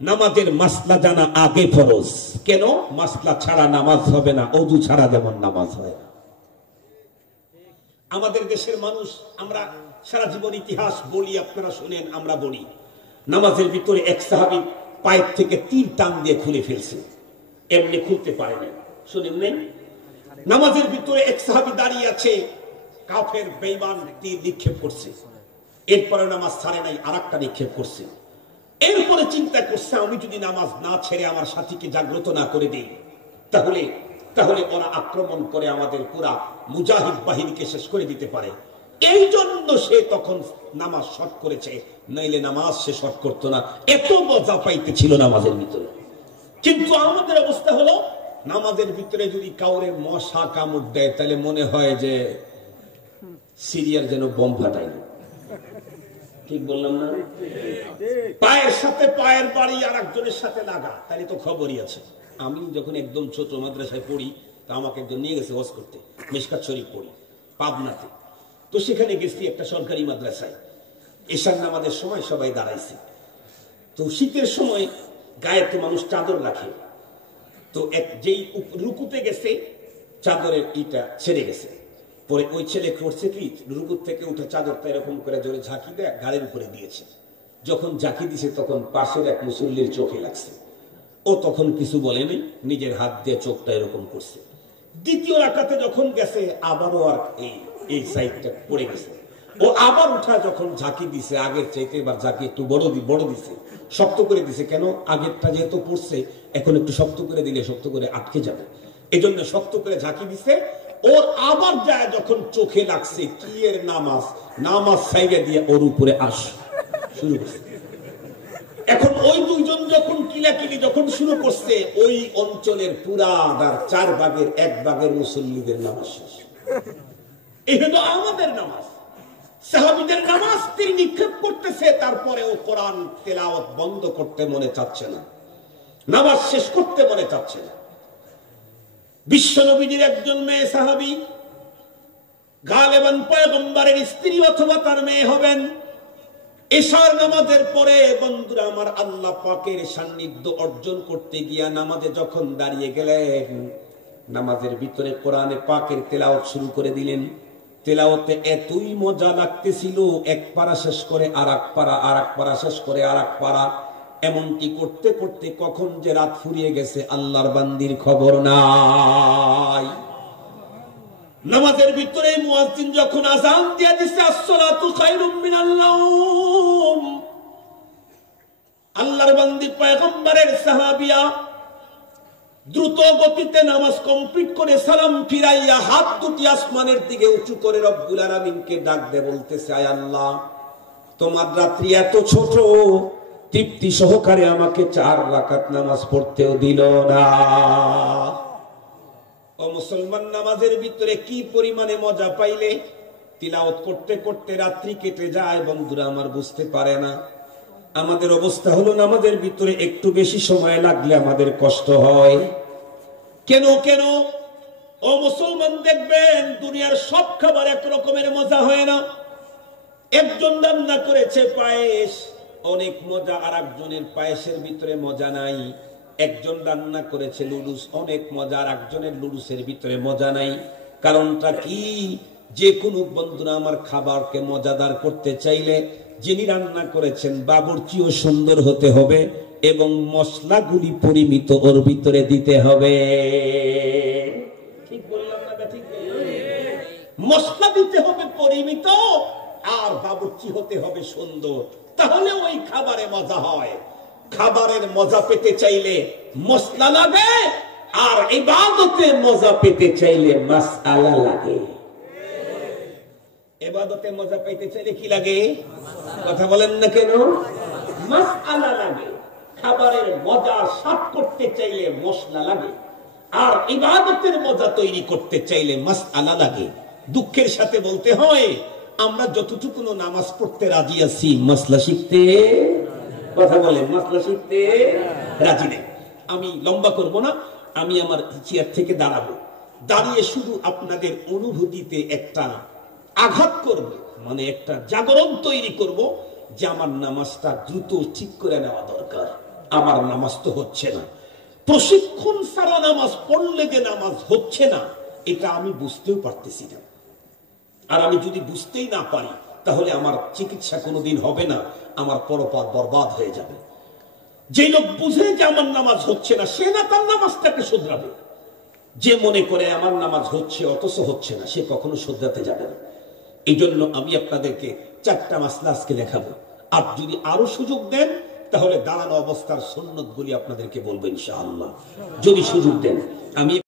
নামাজের মাসলা জানা আগে ফরজ। কেন? মাসলা ছাড়া নামাজ হবে না, ওযু ছাড়া যেমন নামাজ হয় না। আমাদের দেশের মানুষ, আমরা সারা জীবন ইতিহাস বলি, আপনারা শুনেন, আমরা বলি নামাজের ভিতরে এক সাহাবী পায়ের থেকে তীর টান দিয়ে খুলে ফেলছে, এমনি খুলতে পারে না। শুনেন নাই? নামাজের ভিতরে এক সাহাবী দাঁড়িয়ে আছে, কাফের বেঈমান তীর নিক্ষেপ করছে, এরপরে নামাজ ছাড়ে নাই, আরেকটা নিক্ষেপ করছে। এরপরে চিন্তা করছে, আমি যদি নামাজ না ছেড়ে আমার সাথীকে জাগ্রত না করে দিই, তাহলে তাহলে ওরা আক্রমণ করে আমাদের পুরা মুজাহিদ বাহিনীকে শেষ করে দিতে পারে। এই জন্য সে তখন নামাজ শর্ট করেছে, নাইলে নামাজ সে শর্ট করতো না। এত মজা পাইতেছিল নামাজের ভিতরে। কিন্তু আমাদের অবস্থা হলো, নামাজের ভিতরে যদি কাউরে মশা কামড় দেয়, তাহলে মনে হয় যে সিরিয়ার যেন বোম ফাটাইল। ঠিক বললাম না? পায়ের সাথে পায়ের বাড়ি আর একজনের সাথে লাগা, তাহলে তো খবরই আছে। আমি যখন একদম ছোট মাদ্রাসায় পড়ি, তা আমাকে একজন নিয়ে গেছে ওয়াজ করতে, মিশকাত শরীফ পড়ি পাবনাতে। তো সেখানে গেছি একটা সরকারি মাদ্রাসায়, এশার নামাজের সময় সবাই দাঁড়াইছে। তো শীতের সময় গায়ে তো মানুষ চাদর রাখে, তো যেই রুকুতে গেছে চাদরের ইটা ছেড়ে গেছে, পরে ওই ছেলে করছে কি, রুকুর থেকে উঠে চাদরটা এরকম করে জোরে ঝাঁকি দেয়, গাড়ির উপরে দিয়েছে। যখন ঝাঁকি দিছে তখন পাশের এক মুসল্লির চোখে লাগছে। ও তখন কিছু বলেনি, নিজের হাত দিয়ে চোখটা এরকম করছে। দ্বিতীয় রাকাতে যখন গেছে আবারও আর এই সাইডটা পড়ে গেছে। ও আবার উঠা যখন ঝাঁকি দিছে, আগের চাইতে এবার ঝাঁকি একটু বড় দিছে, শক্ত করে দিছে। কেন? আগেরটা যেহেতু পড়ছে, এখন একটু শক্ত করে দিলে শক্ত করে আটকে যাবে, এই জন্য শক্ত করে ঝাঁকি দিছে। ওর আবার যায় যখন চোখে লাগছে, কি এর নামাজ সাইডে দিয়ে ওর উপরে আস শুরু করছে। এখন ওই দুইজন যখন কিলাকিলি যখন শুরু করছে, ওই অঞ্চলের পুরা 4 ভাগের 1 ভাগের মুসল্লিদের নামাজ শেষ। এই হলো আমাদের নামাজ। সাহাবীদের নামাজ তীর নিক্ষেপ করতেছে, তারপরে ও কোরআন তেলাওয়াত বন্ধ করতে মনে চাচ্ছে না, নামাজ শেষ করতে মনে চাচ্ছে না। বিশ্বনবীর একজন মেয়ে সাহাবী, গালেবান পয়গম্বরের স্ত্রী অথবা তার মেয়ে হবেন, এশার নামাজের পরে বন্ধুরা আমার আল্লাহ পাকের সান্নিধ্য অর্জন করতে গিয়া নামাজে যখন দাঁড়িয়ে গেলেন, নামাজের ভিতরে কোরআনে পাকের তেলাওয়াত শুরু করে দিলেন। তেলাওয়াতে এতই মজা লাগতেছিল, এক পারা শেষ করে আরেক পারা, আরেক পারা শেষ করে আরেক পারা, এমনটি করতে করতে কখন যে রাত ফুরিয়ে গেছে আল্লাহর বান্দির খবর নাই। নামাজের ভিতরে মুয়াজ্জিন যখন আযান দিয়ে দিছে, আসসালাতু খায়রুম মিনাল নাওম, আল্লাহর বান্দি পয়গম্বরের সাহাবিয়া দ্রুত গতিতে নামাজ কমপ্লিট করে সালাম ফিরাইয়া হাত দুটি আসমানের দিকে উঁচু করে রব্বুল আলামিনকে ডাক দিয়ে বলতেছে, আয় আল্লাহ, তোমার রাত্রি এত ছোট, তৃপ্তি সহকারে আমাকে 4 রাকাত নামাজ পড়তেও দিল না। ও মুসলমান, নামাজের ভিতরে কি পরিমাণে মজা পাইলে। তিলাওয়াত করতে করতে রাত্রি কেটে যায়, বন্ধুরা আমার বুঝতে পারে না। আমাদের অবস্থা হলো নামাজের ভিতরে একটু বেশি সময় লাগলে আমাদের কষ্ট হয়। কেন? ও মুসলমান, দেখবেন দুনিয়ার সব খাবার এক রকমের মজা হয় না। একজন রান্না করেছে পায়েস, অনেক মজা, আর একজনের পায়েসের ভিতরে মজা নাই। একজন রান্না করেছে লুডুস, অনেক মজা, আর একজনের লুডুসের ভিতরে মজা নাই। কারণটা কি? যে কোনো বন্ধুরা আমার খাবারকে মজাদার করতে চাইলে যিনি রান্না করেছেন বাবুর্চিও সুন্দর হতে হবে এবং মশলাগুলি পরিমিত ওর ভিতরে দিতে হবে। ঠিক বললাম না? ঠিক, মশলা দিতে হবে পরিমিত, আর বাবুর্চি হতে হবে সুন্দর, তাহলে ওই খাবারে মজা হয়। খাবারের মজা পেতে চাইলে মশলা লাগে, আর ইবাদতে মজা পেতে চাইলে মাসআলা লাগে। ইবাদতে মজা পেতে চাইলে কি লাগে? কথা বলেন না কেন? মাসআলা লাগে। খাবারের মজা স্বাদ করতে চাইলে মশলা লাগে, আর ইবাদতের মজা তৈরি করতে চাইলে মাসআলা লাগে। দুঃখের সাথে বলতে হয়, আমরা যতটুকু নামাজ পড়তে রাজি আছি, মশলা শিখতে, কথা বলেন, মশলা শিখতে রাজি নেই। আমি লম্বা করব না, আমি আমার চেয়ার থেকে দাঁড়াবো, দাঁড়িয়ে শুধু আপনাদের অনুভূতিতে একটা আঘাত করব, মানে একটা জাগরণ তৈরি করব যে আমার নামাজটা দ্রুত ঠিক করে নেওয়া দরকার। আমার নামাজ তো হচ্ছে না, প্রশিক্ষণ ছাড়া নামাজ পড়লে যে নামাজ হচ্ছে না, এটা আমি বুঝতেও পারতেছি না। আর আমি যদি বুঝতেই না পারি, তাহলে আমার চিকিৎসা কোনোদিন হবে না, আমার পরপর বরবাদ হয়ে যাবে। যে লোক বুঝে যে আমার নামাজ হচ্ছে না, সে না তার নামাজটাকে শুধরাবে। যে মনে করে আমার নামাজ হচ্ছে অথচ হচ্ছে না, সে কখনো শুধরাতে যাবে না। এই জন্য আমি আপনাদেরকে 4টা মাসলা আজকে দেখাবো, আর যদি আরো সুযোগ দেন তাহলে দাঁড়ানো অবস্থার সুন্নতগুলি আপনাদেরকে বলবো ইনশাআল্লাহ, যদি সুযোগ দেন। আমি